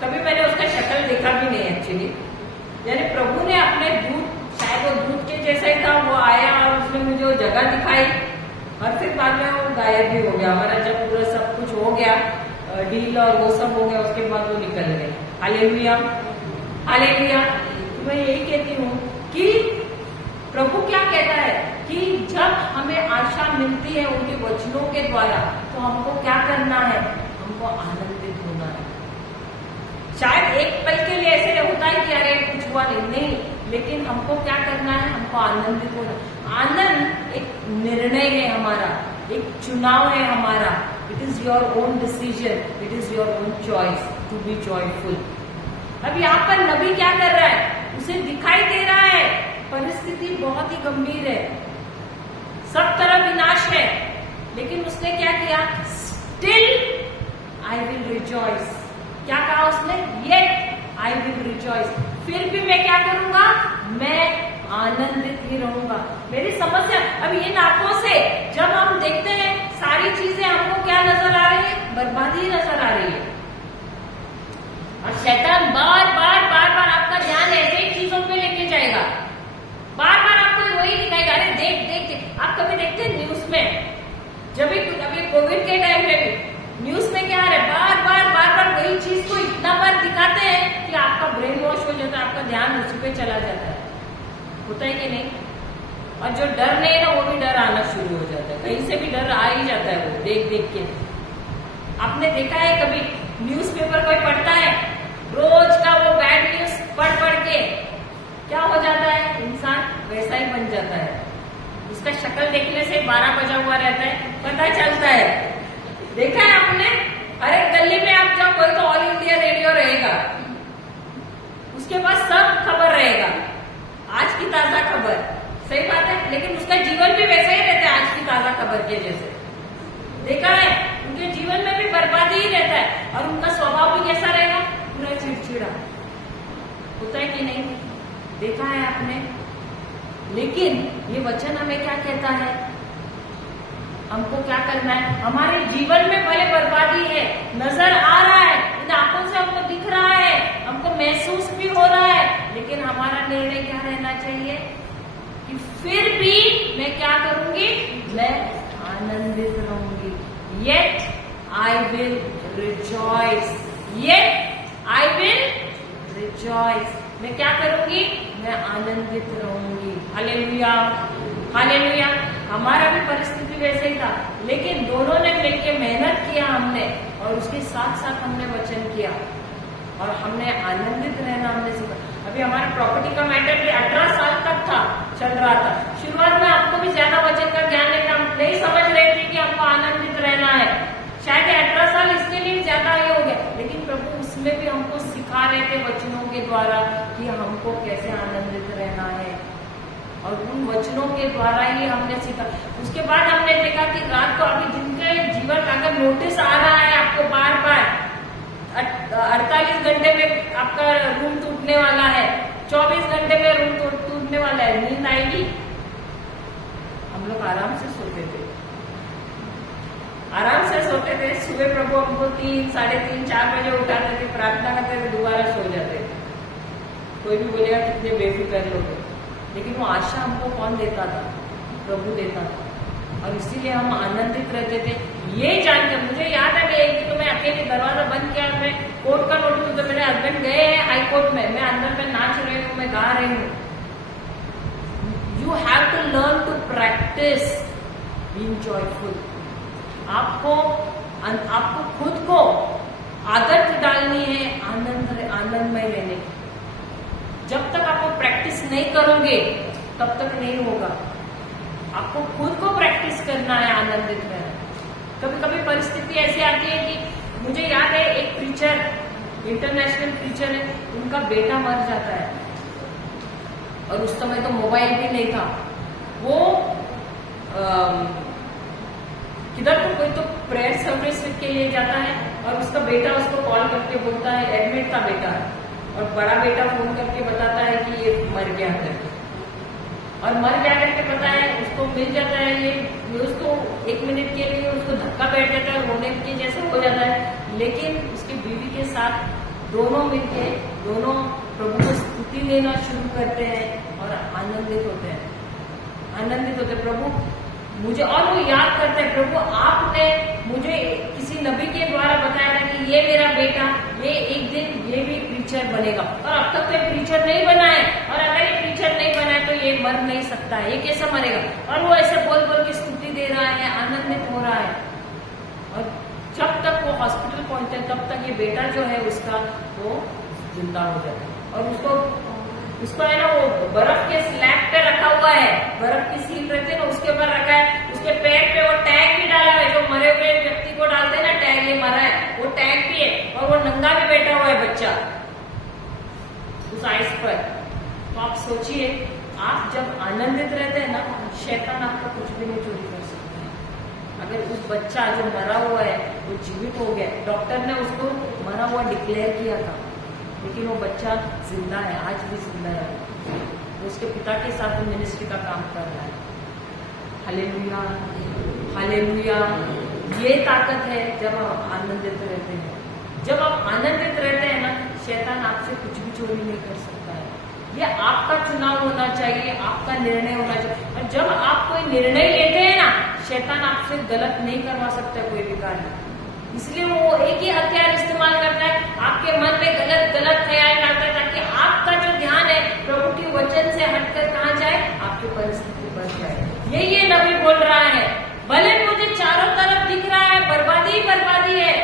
कभी मैंने उसका शक्ल देखा भी नहीं एक्चुअली। यानी प्रभु ने अपने दूत, शायद वो दूत के जैसा ही था, वो आया और उसने मुझे वो जगह दिखाई और फिर बाद में वो गायब भी हो गया। हमारा जब पूरा सब कुछ हो गया, डील और वो सब हो गया, उसके बाद वो निकल गए। Hallelujah, hallelujah. मैं यही कहती हूँ कि प्रभु क्या कहता है कि जब हमें आशा मिलती है उनके वचनों के द्वारा, तो हमको क्या करना है, हमको आनंदित होना है। शायद एक पल के लिए ऐसे होता है कि अरे कुछ हुआ नहीं, लेकिन हमको क्या करना है, हमको आनंदित होना। आनंद एक निर्णय है हमारा, एक चुनाव है हमारा। It is your own decision, it is your own choice to be joyful. अब यहाँ पर नबी क्या कर रहा है, उसे दिखाई दे रहा है परिस्थिति बहुत ही गंभीर है, सब तरफ विनाश है, लेकिन उसने क्या किया, स्टिल आई विल रिजॉइस। क्या कहा उसने, येट आई विल रिजॉइस, फिर भी मैं क्या करूंगा, मैं आनंदित ही रहूंगा। मेरी समस्या अब इन आंखों से जब हम देखते हैं सारी चीजें, हमको क्या नजर आ रही है, बर्बादी नजर आ रही है। और शैतान बार बार आपका ध्यान ऐसे ही चीजों पे लेके जब भी अभी कोविड के टाइम पे भी न्यूज में क्या है, बार बार वही चीज को इतना बार दिखाते हैं कि आपका ब्रेन वॉश हो जाता है, आपका ध्यान उसी पे चला जाता है। होता है कि नहीं? और जो डर नहीं है ना, वो भी डर आना शुरू हो जाता है, कहीं से भी डर आ ही जाता है वो देख के। आपने देखा है कभी न्यूज़पेपर कोई पढ़ता है, रोज का वो बैड न्यूज पढ़ के क्या हो जाता है, इंसान वैसा ही बन जाता है। उसका शक्ल देखने से 12 बजा हुआ रहता है, पता चलता है। देखा है आपने? अरे गली में आप जाओ, कोई तो ऑल इंडिया रेडियो रहेगा, उसके पास सब खबर रहेगा, आज की ताजा खबर। सही बात है, लेकिन उसका जीवन भी वैसा ही रहता है आज की ताजा खबर के जैसे। देखा है, उनके जीवन में भी बर्बादी ही रहता है, और उनका स्वभाव भी कैसा रहेगा, पूरा चिड़चिड़ा। होता है कि नहीं? देखा है आपने? लेकिन ये वचन हमें क्या कहता है, हमको क्या करना है? हमारे जीवन में भले बर्बादी है, नजर आ रहा है, इन आंखों से हमको दिख रहा है, हमको महसूस भी हो रहा है, लेकिन हमारा निर्णय क्या रहना चाहिए कि फिर भी मैं क्या करूंगी, मैं आनंदित रहूंगी। Yet I will rejoice. Yet I will rejoice. मैं क्या करूंगी, मैं आनंदित रहूंगी। Hallelujah, hallelujah. हमारा भी परिस्थिति वैसे ही था, लेकिन दोनों ने मिलकर मेहनत किया हमने, और उसके साथ साथ हमने वचन किया, और हमने आनंदित रहना हमने सीखा। अभी हमारे प्रॉपर्टी का मैटर भी 18 साल तक था, चल रहा था। शुरुआत में आपको भी ज्यादा वचन का ज्ञान नहीं था, हम नहीं समझ रहे थे कि हमको आनंदित रहना है। शायद 18 साल इसके लिए ज्यादा ये हो गया, लेकिन प्रभु उसमें भी हमको सिखा रहे थे वचनों के द्वारा कि हमको कैसे आनंदित रहना है, और उन वचनों के द्वारा ही हमने सीखा। उसके बाद हमने देखा कि रात को अभी जिनके जीवन अगर नोटिस आ रहा है आपको बार 48 घंटे में आपका रूम टूटने वाला है, 24 घंटे में रूम टूटने वाला है, नींद आएगी? हम लोग आराम से सोते थे, आराम से सोते थे। सुबह प्रभु हमको 3, 3:30, 4 बजे उठाते थे, प्रार्थना करते थे, दोबारा सो जाते थे। कोई भी बोलेगा कितने बेफिक्र लोग, लेकिन वो आशा हमको कौन देता था? प्रभु देता था, और इसीलिए हम आनंदित रहते थे। ये जानकर मुझे याद है, एक तो मैं अकेले दरवाजा बंद किया, मैं कोर्ट का नोटिस, तो मेरे हस्बैंड गए हैं हाई कोर्ट में, मैं अंदर में नाच रही हूँ, मैं गा रही हूँ। You have to learn to practise being joyful. आपको खुद को आदत डालनी है आनंदमय रहने की। जब तक आपको प्रैक्टिस नहीं करोगे तब तक नहीं होगा। आपको खुद को प्रैक्टिस करना है आनंदित रहना। कभी कभी परिस्थिति ऐसी आती है कि मुझे याद है एक प्रीचर, इंटरनेशनल प्रीचर है, उनका बेटा मर जाता है, और उस समय तो मोबाइल भी नहीं था। वो किधर को कोई तो प्रेयर सर्विस के लिए जाता है, और उसका बेटा उसको कॉल करके बोलता है, एडमिट था बेटा, और बड़ा बेटा फोन करके बताता है कि ये मर गया करके, और मर गया करके पता है उसको मिल जाता है ये न्यूज, तो 1 मिनट के लिए उसको धक्का बैठ जाता है, रोने के जैसे हो जाता है। लेकिन उसकी बीवी के साथ दोनों मिलके दोनों प्रभु को स्तुति देना शुरू करते हैं, और आनंदित होते हैं, आनंदित होते हैं। प्रभु मुझे, और वो याद करते हैं, प्रभु आपने मुझे किसी नबी के द्वारा बताया था कि ये मेरा बेटा, ये एक दिन ये भी प्रीचर बनेगा, और अब तक ये प्रीचर नहीं बना है, और अगर ये प्रीचर नहीं बना है तो ये मर नहीं सकता है, ये कैसा मरेगा? और वो ऐसे बोल बोल के स्तुति दे रहा है, आनंदित हो रहा है। और जब तक वो हॉस्पिटल पहुंचते हैं तब तक ये बेटा जो है उसका वो जिंदा हो जाता है, और उसको है ना वो बर्फ के स्लैब पे रखा हुआ है, बर्फ की सील रहती है ना उसके ऊपर रखा है, उसके पैर पे वो टैग भी डाला है, जो मरे हुए व्यक्ति को डालते हैं ना टैग, ये मरा है, वो टैग भी है, और वो नंगा भी बैठा हुआ है बच्चा उस आइस पर। तो आप सोचिए, आप जब आनंदित रहते हैं ना, शैतान आपका कुछ भी नहीं चोरी कर सकता है। अगर उस बच्चा जो मरा हुआ है वो जीवित हो गया, डॉक्टर ने उसको मरा हुआ डिक्लेयर किया था, लेकिन वो बच्चा जिंदा है, आज भी जिंदा है, वो उसके पिता के साथ मिनिस्ट्री का काम कर रहा है। Hallelujah, hallelujah. ये ताकत है जब हम आनंदित रहते हैं। जब आप आनंदित रहते हैं ना, शैतान आपसे कुछ भी चोरी नहीं कर सकता है। ये आपका चुनाव होना चाहिए, आपका निर्णय होना चाहिए। और जब आप कोई निर्णय लेते हैं ना, शैतान आपसे गलत नहीं करवा सकता कोई भी कार्य, इसलिए वो एक ही हथियार इस्तेमाल करता है, आपके मन में गलत गलत ख्याल डालता है ताकि आपका जो ध्यान है प्रभु के वचन से हटकर कहाँ जाए, आपकी परिस्थिति बन जाए। ये नबी बोल रहा है, भले मुझे चारों तरफ दिख रहा है बर्बादी ही बर्बादी है,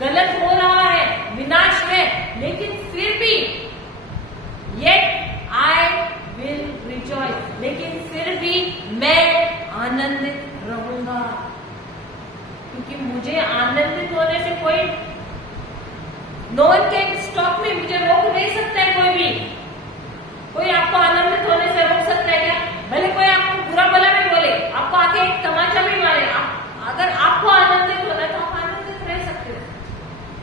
गलत हो रहा है, विनाश है, लेकिन फिर भी येट आई विल रिजॉइस, लेकिन फिर भी मैं आनंदित रहूंगा, क्योंकि मुझे आनंदित होने से कोई no one can stop me, मुझे रोक नहीं सकता है कोई भी। कोई आपको आनंदित होने से रोक सकता है क्या? भले कोई आपको बुरा भला भी बोले, आपको आके एक तमाचा भी मारे, अगर आपको आनंदित होना है तो आप आनंदित रह सकते हो।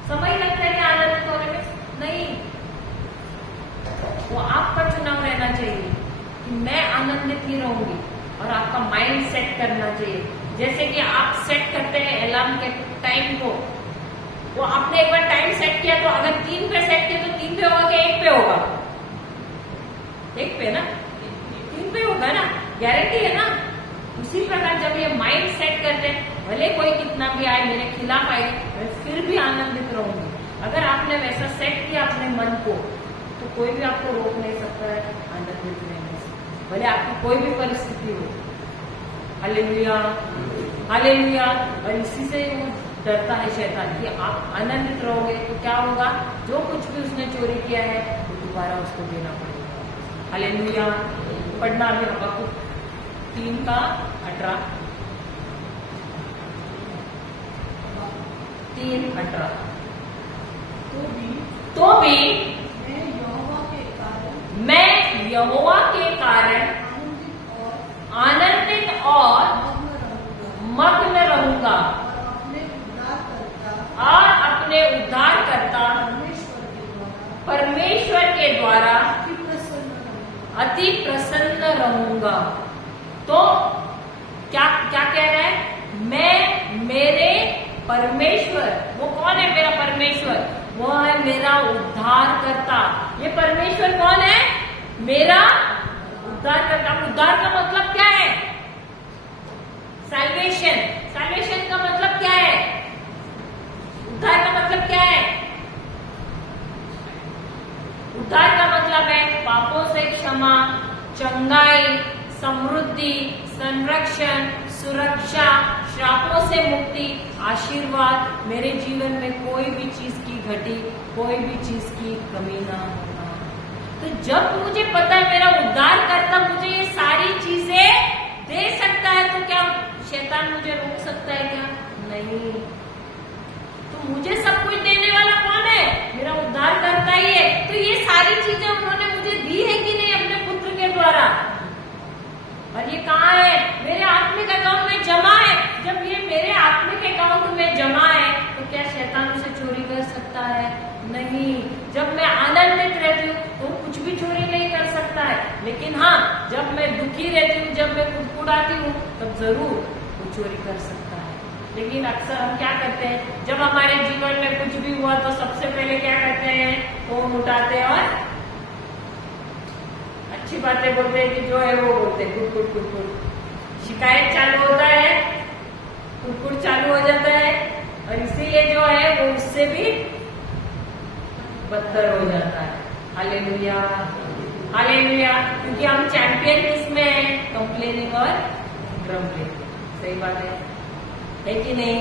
समय लगता है कि आनंदित होने में, नहीं, वो आपका चुनाव रहना चाहिए कि मैं आनंदित ही रहूंगी, और आपका माइंड सेट करना चाहिए। जैसे कि आप सेट करते हैं अलार्म के टाइम को, वो आपने एक बार टाइम सेट किया तो अगर 3 पे सेट किया तो 3 पे होगा कि 1 पे होगा? 1 पे ना, 3 पे होगा ना, गारंटी है ना। उसी प्रकार जब ये माइंड सेट करते हैं, भले कोई कितना भी आए मेरे खिलाफ आए, मैं फिर भी आनंदित रहूंगी। अगर आपने वैसा सेट किया अपने मन को, तो कोई भी आपको रोक नहीं सकता है आनंदित रहने से, भले आपकी कोई भी परिस्थिति हो। Hallelujah, hallelujah. और इसी से वो डरता है शैतान कि आप आनंदित रहोगे तो क्या होगा, जो कुछ भी उसने चोरी किया है वो दोबारा उसको देना पड़ेगा। हालेलुया। पढ़ना अभी हबक्कुक 3:18, 3:18। तो भी मैं यहोवा के कारण आनंदित और मग्न रहूंगा और अपने उद्धारकर्ता परमेश्वर के द्वारा अति प्रसन्न रहूंगा। तो क्या क्या कह रहा है? मैं मेरे परमेश्वर, वो कौन है मेरा परमेश्वर? वो है मेरा उद्धारकर्ता। ये परमेश्वर कौन है? मेरा उद्धारकर्ता। उद्धार का मतलब क्या है? सैल्वेशन। सैल्वेशन का मतलब क्या है? उद्धार का मतलब क्या है? उद्धार का मतलब है पापों से क्षमा, चंगाई, समृद्धि, संरक्षण, सुरक्षा, श्रापों से मुक्ति, आशीर्वाद। मेरे जीवन में कोई भी चीज की घटी, कोई भी चीज की कमी ना होना। तो जब मुझे पता है मेरा उद्धार करता मुझे ये सारी चीजें दे सकता है, तो क्या शैतान मुझे रोक सकता है क्या? नहीं। तो मुझे सब कुछ देने वाला कौन है? मेरा उद्धार करता ही है। तो ये सारी चीजें उन्होंने मुझे दी है कि नहीं अपने पुत्र के द्वारा? और ये कहाँ है? मेरे आत्मिक अकाउंट में जमा है। जब ये मेरे आत्मिक अकाउंट में जमा है तो क्या शैतान उसे चोरी कर सकता है? नहीं। जब मैं आनंदित रहती हूँ तो कुछ भी चोरी नहीं कर सकता है। लेकिन हाँ, जब मैं दुखी रहती हूँ, जब मैं कुड़कुड़ाती हूँ, तब जरूर वो चोरी कर सकता है। लेकिन अक्सर हम क्या करते हैं, जब हमारे जीवन में कुछ भी हुआ तो सबसे पहले क्या करते हैं? फोन उठाते हैं और अच्छी बातें बोलते हैं कि जो है वो बोलते हैं, कुड़कुड़ कुड़कुड़। शिकायत चालू होता है, कुड़कुड़ चालू हो जाता है, और इसीलिए जो है वो उससे भी बदतर हो जाता है। Hallelujah, hallelujah. क्योंकि हम चैंपियन किसमें है? कंप्लेनिंग और ग्रम्बलिंग। सही बात है कि नहीं?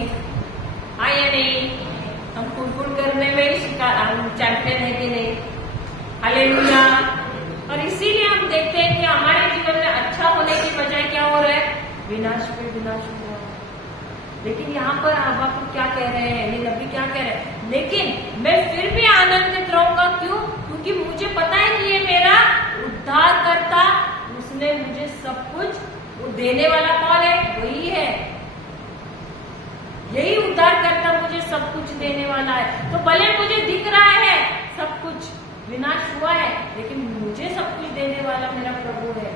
हाँ या नहीं? हम कुड़कुड़ करने में ही हम चैंपियन है कि नहीं? हालेलुया। और इसीलिए हम देखते हैं कि हमारे जीवन में अच्छा होने की बजाय क्या हो रहा है? विनाश पे विनाश हो रहा है। लेकिन यहाँ पर हबक्कुक क्या कह रहे हैं, ये नबी क्या कह रहे हैं? लेकिन मैं फिर भी आनंदित रहूंगा। क्यों? क्योंकि मुझे पता है कि ये मेरा उद्धार करता, उसने मुझे सब कुछ, वो देने वाला कौन है? वही है। यही उद्धार करता मुझे सब कुछ देने वाला है। तो भले मुझे दिख रहा है सब कुछ विनाश हुआ है, लेकिन मुझे सब कुछ देने वाला मेरा प्रभु है।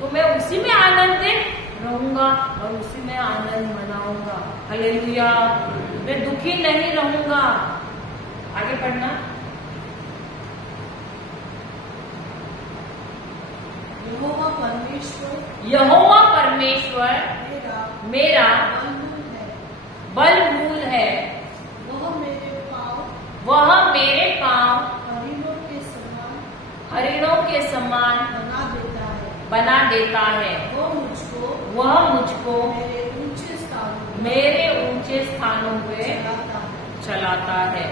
तो मैं उसी में आनंदित रहूंगा और उसी में आनंद मनाऊंगा। हालेलुया। मैं दुखी नहीं रहूंगा। आगे पढ़ना। यहोवा परमेश्वर यहोवा परमेश्वर मेरा बलमूल है। बलमूल है। वह मेरे पाँव वह मेरे पाँव हरिणों के समान बना देता है। वह मुझको मेरे ऊंचे स्थानों पे चलाता है।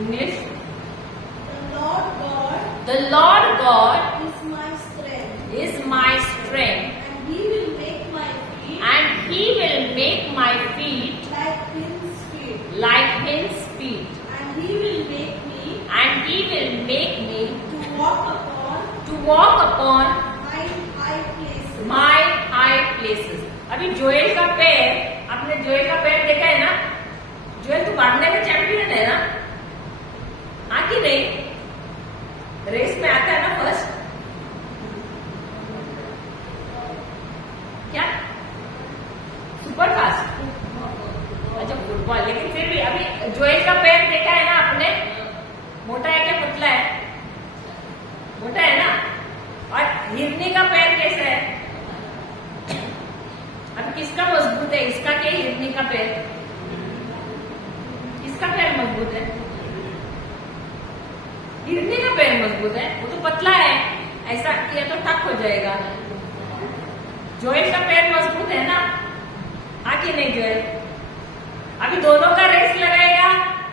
English. The Lord God is my strength, and He will make my feet and He will make my feet like hinds feet, like hinds feet, and He will make me and He will make me to walk upon high places. my high places. अभी जोएल का पैर, आपने जोएल का पैर देखा है ना? जोएल तो भागने में चैंपियन है ना? हाँ कि नहीं? रेस में आता है ना फर्स्ट? क्या? Super fast. अच्छा फुटबॉल, लेकिन फिर भी अभी जोएल का पैर देखा है ना आपने? मोटा है क्या पतला है? मोटा है ना? और हिरनी का पैर कैसा है? अब किसका मजबूत है? इसका क्या हिरनी का पैर? किसका पैर मजबूत है? हिरनी का पैर मजबूत है। वो तो पतला है, ऐसा किया तो ठक हो जाएगा। जोएल का पैर मजबूत है ना? हाँ कि नहीं जोएल? अभी दोनों का रेस लगाएगा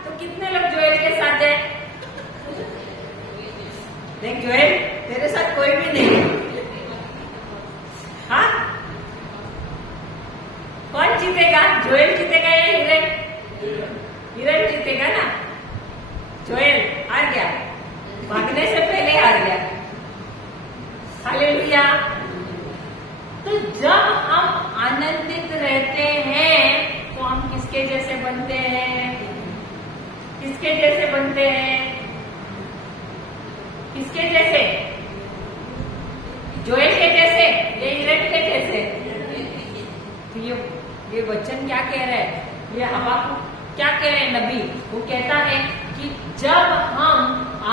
तो कितने लोग जोएल के साथ है? देख जोएल, तेरे साथ कोई भी नहीं। हाँ, कौन जीतेगा? जोएल जीतेगा या हिरन? हिरन जीतेगा ना? जोएल हार गया, भागने से पहले हार गया। हालेलुया। तो जब हम आनंदित रहते हैं तो हम किसके जैसे बनते हैं? किसके जैसे बनते हैं? किसके जैसे? जोएल के जैसे या हिरन के जैसे? तो ये वचन क्या कह रहा है? ये हबाकुक क्या कह रहे हैं नबी? वो कहता है कि जब हम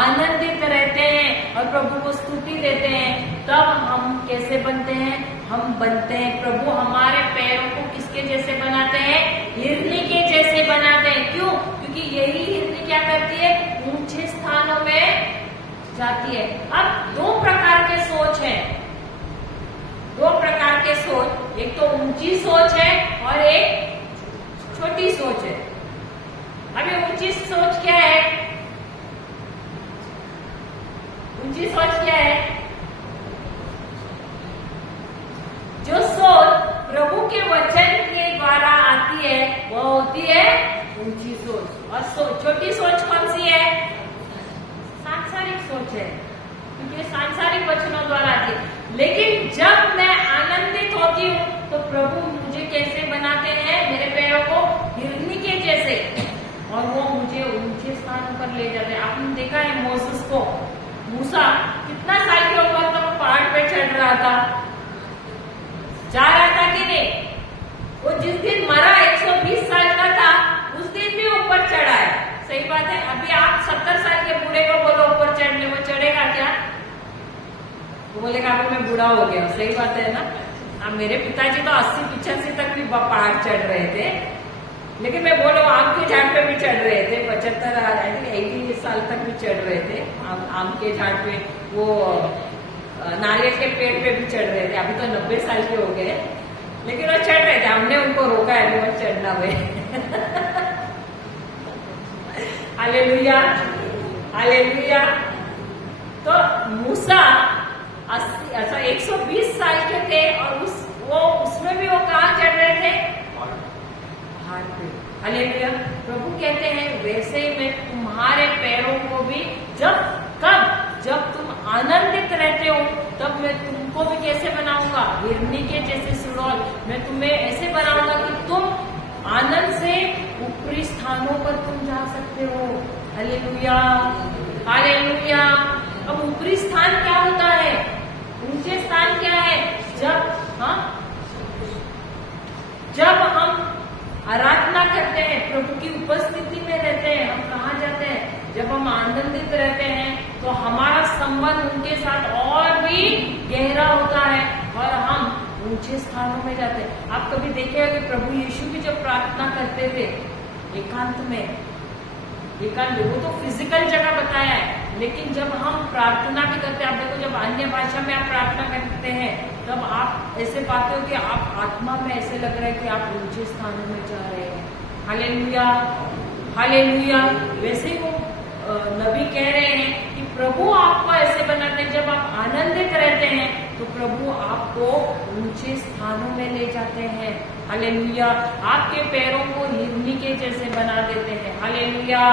आनंदित रहते हैं और प्रभु को स्तुति देते हैं तब हम कैसे बनते हैं? हम बनते हैं, प्रभु हमारे पैरों को किसके जैसे बनाते हैं? हिरनी के जैसे बनाते हैं। क्यों? क्योंकि यही हिरनी क्या करती है? ऊंचे स्थानों में जाती है। अब दो प्रकार के सोच है, दो प्रकार के सोच, एक तो ऊंची सोच है और एक छोटी सोच है। अभी ऊंची सोच क्या है? ऊंची सोच क्या है? जो सोच प्रभु के वचन के द्वारा आती है वह होती है ऊंची सोच। और छोटी सोच कौन सी है? सांसारिक सोच है, क्योंकि सांसारिक वचनों द्वारा आती है। लेकिन जब मैं आनंदित होती हूँ तो प्रभु मुझे कैसे बनाते हैं? मेरे पैरों को हिरनी के जैसे, और वो मुझे ऊंचे स्थानों पर ले जाते हैं। आपने देखा है मोसेस को, मूसा कितना साल की उम्र तक वो पहाड़ पे चढ़ रहा था, जा रहा था कि नहीं? वो जिस दिन मरा 120 साल का था, उस दिन भी ऊपर चढ़ा है। सही बात है। अभी आप 70 साल के बूढ़े को बोलो ऊपर चढ़ने, वो चढ़ेगा क्या? वो बोलेगा अभी मैं बूढ़ा हो गया। सही बात है ना? अब मेरे पिताजी तो 80-85 तक भी पहाड़ चढ़ रहे थे, लेकिन मैं बोलो आम के झाड़ पे भी चढ़ रहे थे। 75 80 साल तक भी चढ़ रहे थे आम के झाड़ पे। वो नारियल के पेड़ पे भी चढ़ रहे थे। अभी तो 90 साल के हो गए, लेकिन वो चढ़ रहे थे। हमने उनको रोका है वो चढ़ना हुए। Hallelujah, hallelujah. तो मूसा 120 साल के थे और उसमें भी वो कहाँ चढ़ रहे थे? पहाड़ पे। हालेलुया। प्रभु कहते हैं वैसे मैं तुम्हारे पैरों को भी जब तुम आनंदित रहते हो तब मैं तुमको भी कैसे बनाऊंगा? हिरनी के जैसे सुडौल। मैं तुम्हें ऐसे बनाऊंगा कि तुम आनंद से ऊपरी स्थानों पर तुम जा सकते हो। Hallelujah, hallelujah. अब ऊपरी स्थान क्या होता है? ऊंचे स्थान क्या है? जब हम आराधना करते हैं, प्रभु की उपस्थिति में रहते हैं, हम कहाँ जाते हैं? जब हम आनंदित रहते हैं तो हमारा संबंध उनके साथ और भी गहरा होता है और हम ऊंचे स्थानों में जाते हैं। आप कभी देखे कि प्रभु यीशु भी जब प्रार्थना करते थे एकांत में, एकांत, वो तो फिजिकल जगह बताया है, लेकिन जब हम प्रार्थना भी करते हैं, आप देखो जब अन्य भाषा में आप प्रार्थना करते हैं तब आप ऐसे पाते हो कि आप आत्मा में ऐसे लग रहा है कि आप ऊंचे स्थानों में जा रहे हैं। Hallelujah, hallelujah. वैसे ही वो नबी कह रहे हैं कि प्रभु आपको ऐसे बनाते हैं, जब आप आनंदित रहते हैं तो प्रभु आपको ऊंचे स्थानों में ले जाते हैं। हालेलुया। आपके पैरों को हिरनी के जैसे बना देते हैं। Hallelujah,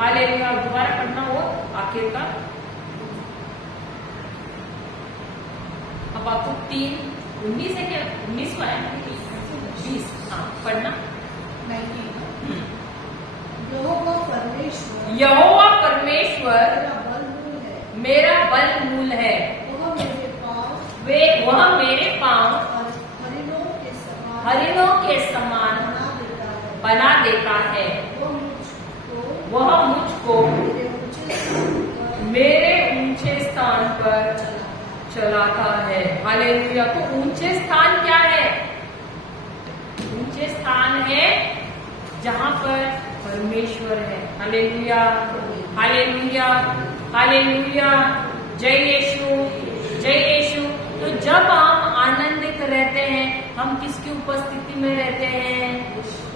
hallelujah. दोबारा पढ़ना हो आखिर का। अब आपको 3:19 है क्या? 19वां है, 20। हाँ, पढ़ना। यहोवा परमेश्वर, यहोवा परमेश्वर मेरा बलमूल है, मेरा बलमूल है, वह मेरे पाँव वह मेरे पांव हरिणों के समान हरिणों के समान बना देता बना है। देता है। वह मुझको मेरे ऊंचे स्थान पर चलाता है। हालेलुया। तो ऊंचे स्थान क्या है? ऊंचे स्थान है जहां पर परमेश्वर है। Hallelujah, hallelujah, hallelujah. जय यीशु, जय यीशु। तो जब हम आनंदित रहते हैं, हम किसकी उपस्थिति में रहते हैं?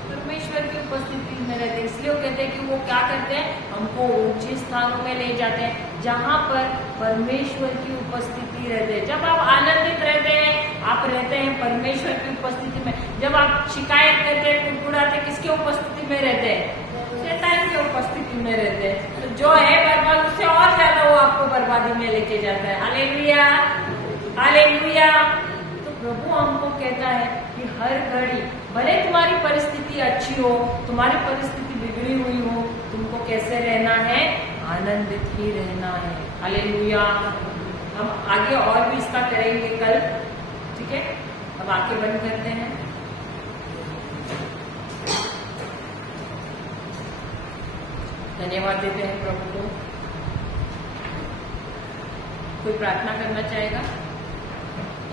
परमेश्वर की उपस्थिति में रहते हैं। इसलिए वो कहते हैं कि वो क्या करते हैं? हमको ऊंचे स्थानों में ले जाते हैं जहां पर परमेश्वर की उपस्थिति रहते हैं। जब आप आनंदित रहते हैं, आप रहते हैं परमेश्वर की उपस्थिति में। जब आप शिकायत करते हैं, कुड़कुड़ाते, किसकी उपस्थिति में रहते हैं? शैतान की उपस्थिति में रहते हैं। तो जो है बर्बाद, उससे और ज्यादा वो आपको बर्बादी में लेके जाता है। Hallelujah, hallelujah. तो प्रभु हमको कहता है कि हर घड़ी, भले तुम्हारी परिस्थिति अच्छी हो, तुम्हारी परिस्थिति बिगड़ी हुई हो, तुमको कैसे रहना है? आनंदित ही रहना है। हालेलुया। हम आगे और भी इसका करेंगे कल, ठीक है? अब आंखें बंद करते हैं। धन्यवाद देते हैं प्रभु को। कोई प्रार्थना करना चाहेगा?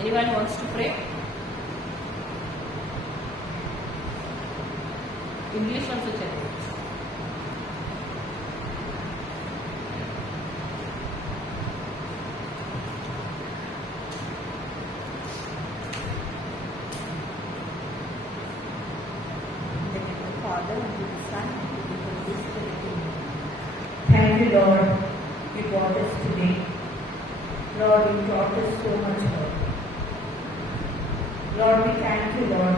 Anyone wants to pray? English also चलेगा। Thank you, Lord, you brought us today. Lord, you taught us so much, Lord. Lord, we thank you, Lord,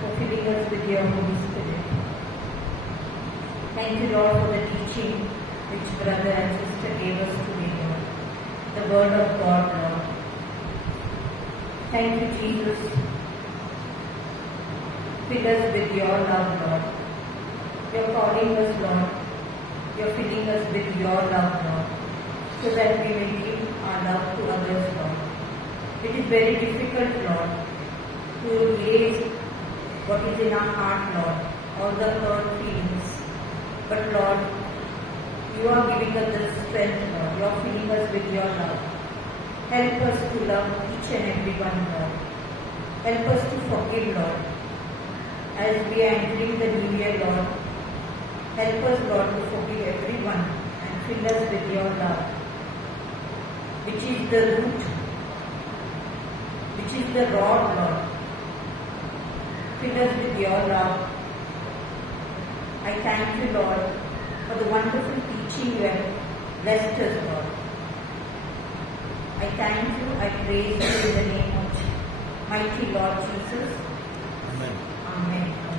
for filling us with your Holy Spirit. Thank you, Lord, for the teaching which brother and sister gave us today, Lord. The word of God, Lord. Thank you, Jesus. Fill us with your love, Lord. You're calling us, Lord. You're filling us with your love, Lord, so that we may give our love to others, Lord. It is very difficult, Lord, to raise what is in our heart, Lord, all the hurt feelings. But, Lord, you are giving us the strength, Lord. You are filling us with your love. Help us to love each and every one, Lord. Help us to forgive, Lord. As we are entering the new year, Lord, help us, Lord, to forgive everyone and fill us with your love, which is the root, which is the rod, Lord. Fill us with your love. I thank you, Lord, for the wonderful teaching you have blessed us, Lord. I thank you, I praise you in the name of mighty Lord Jesus. Amen. Amen.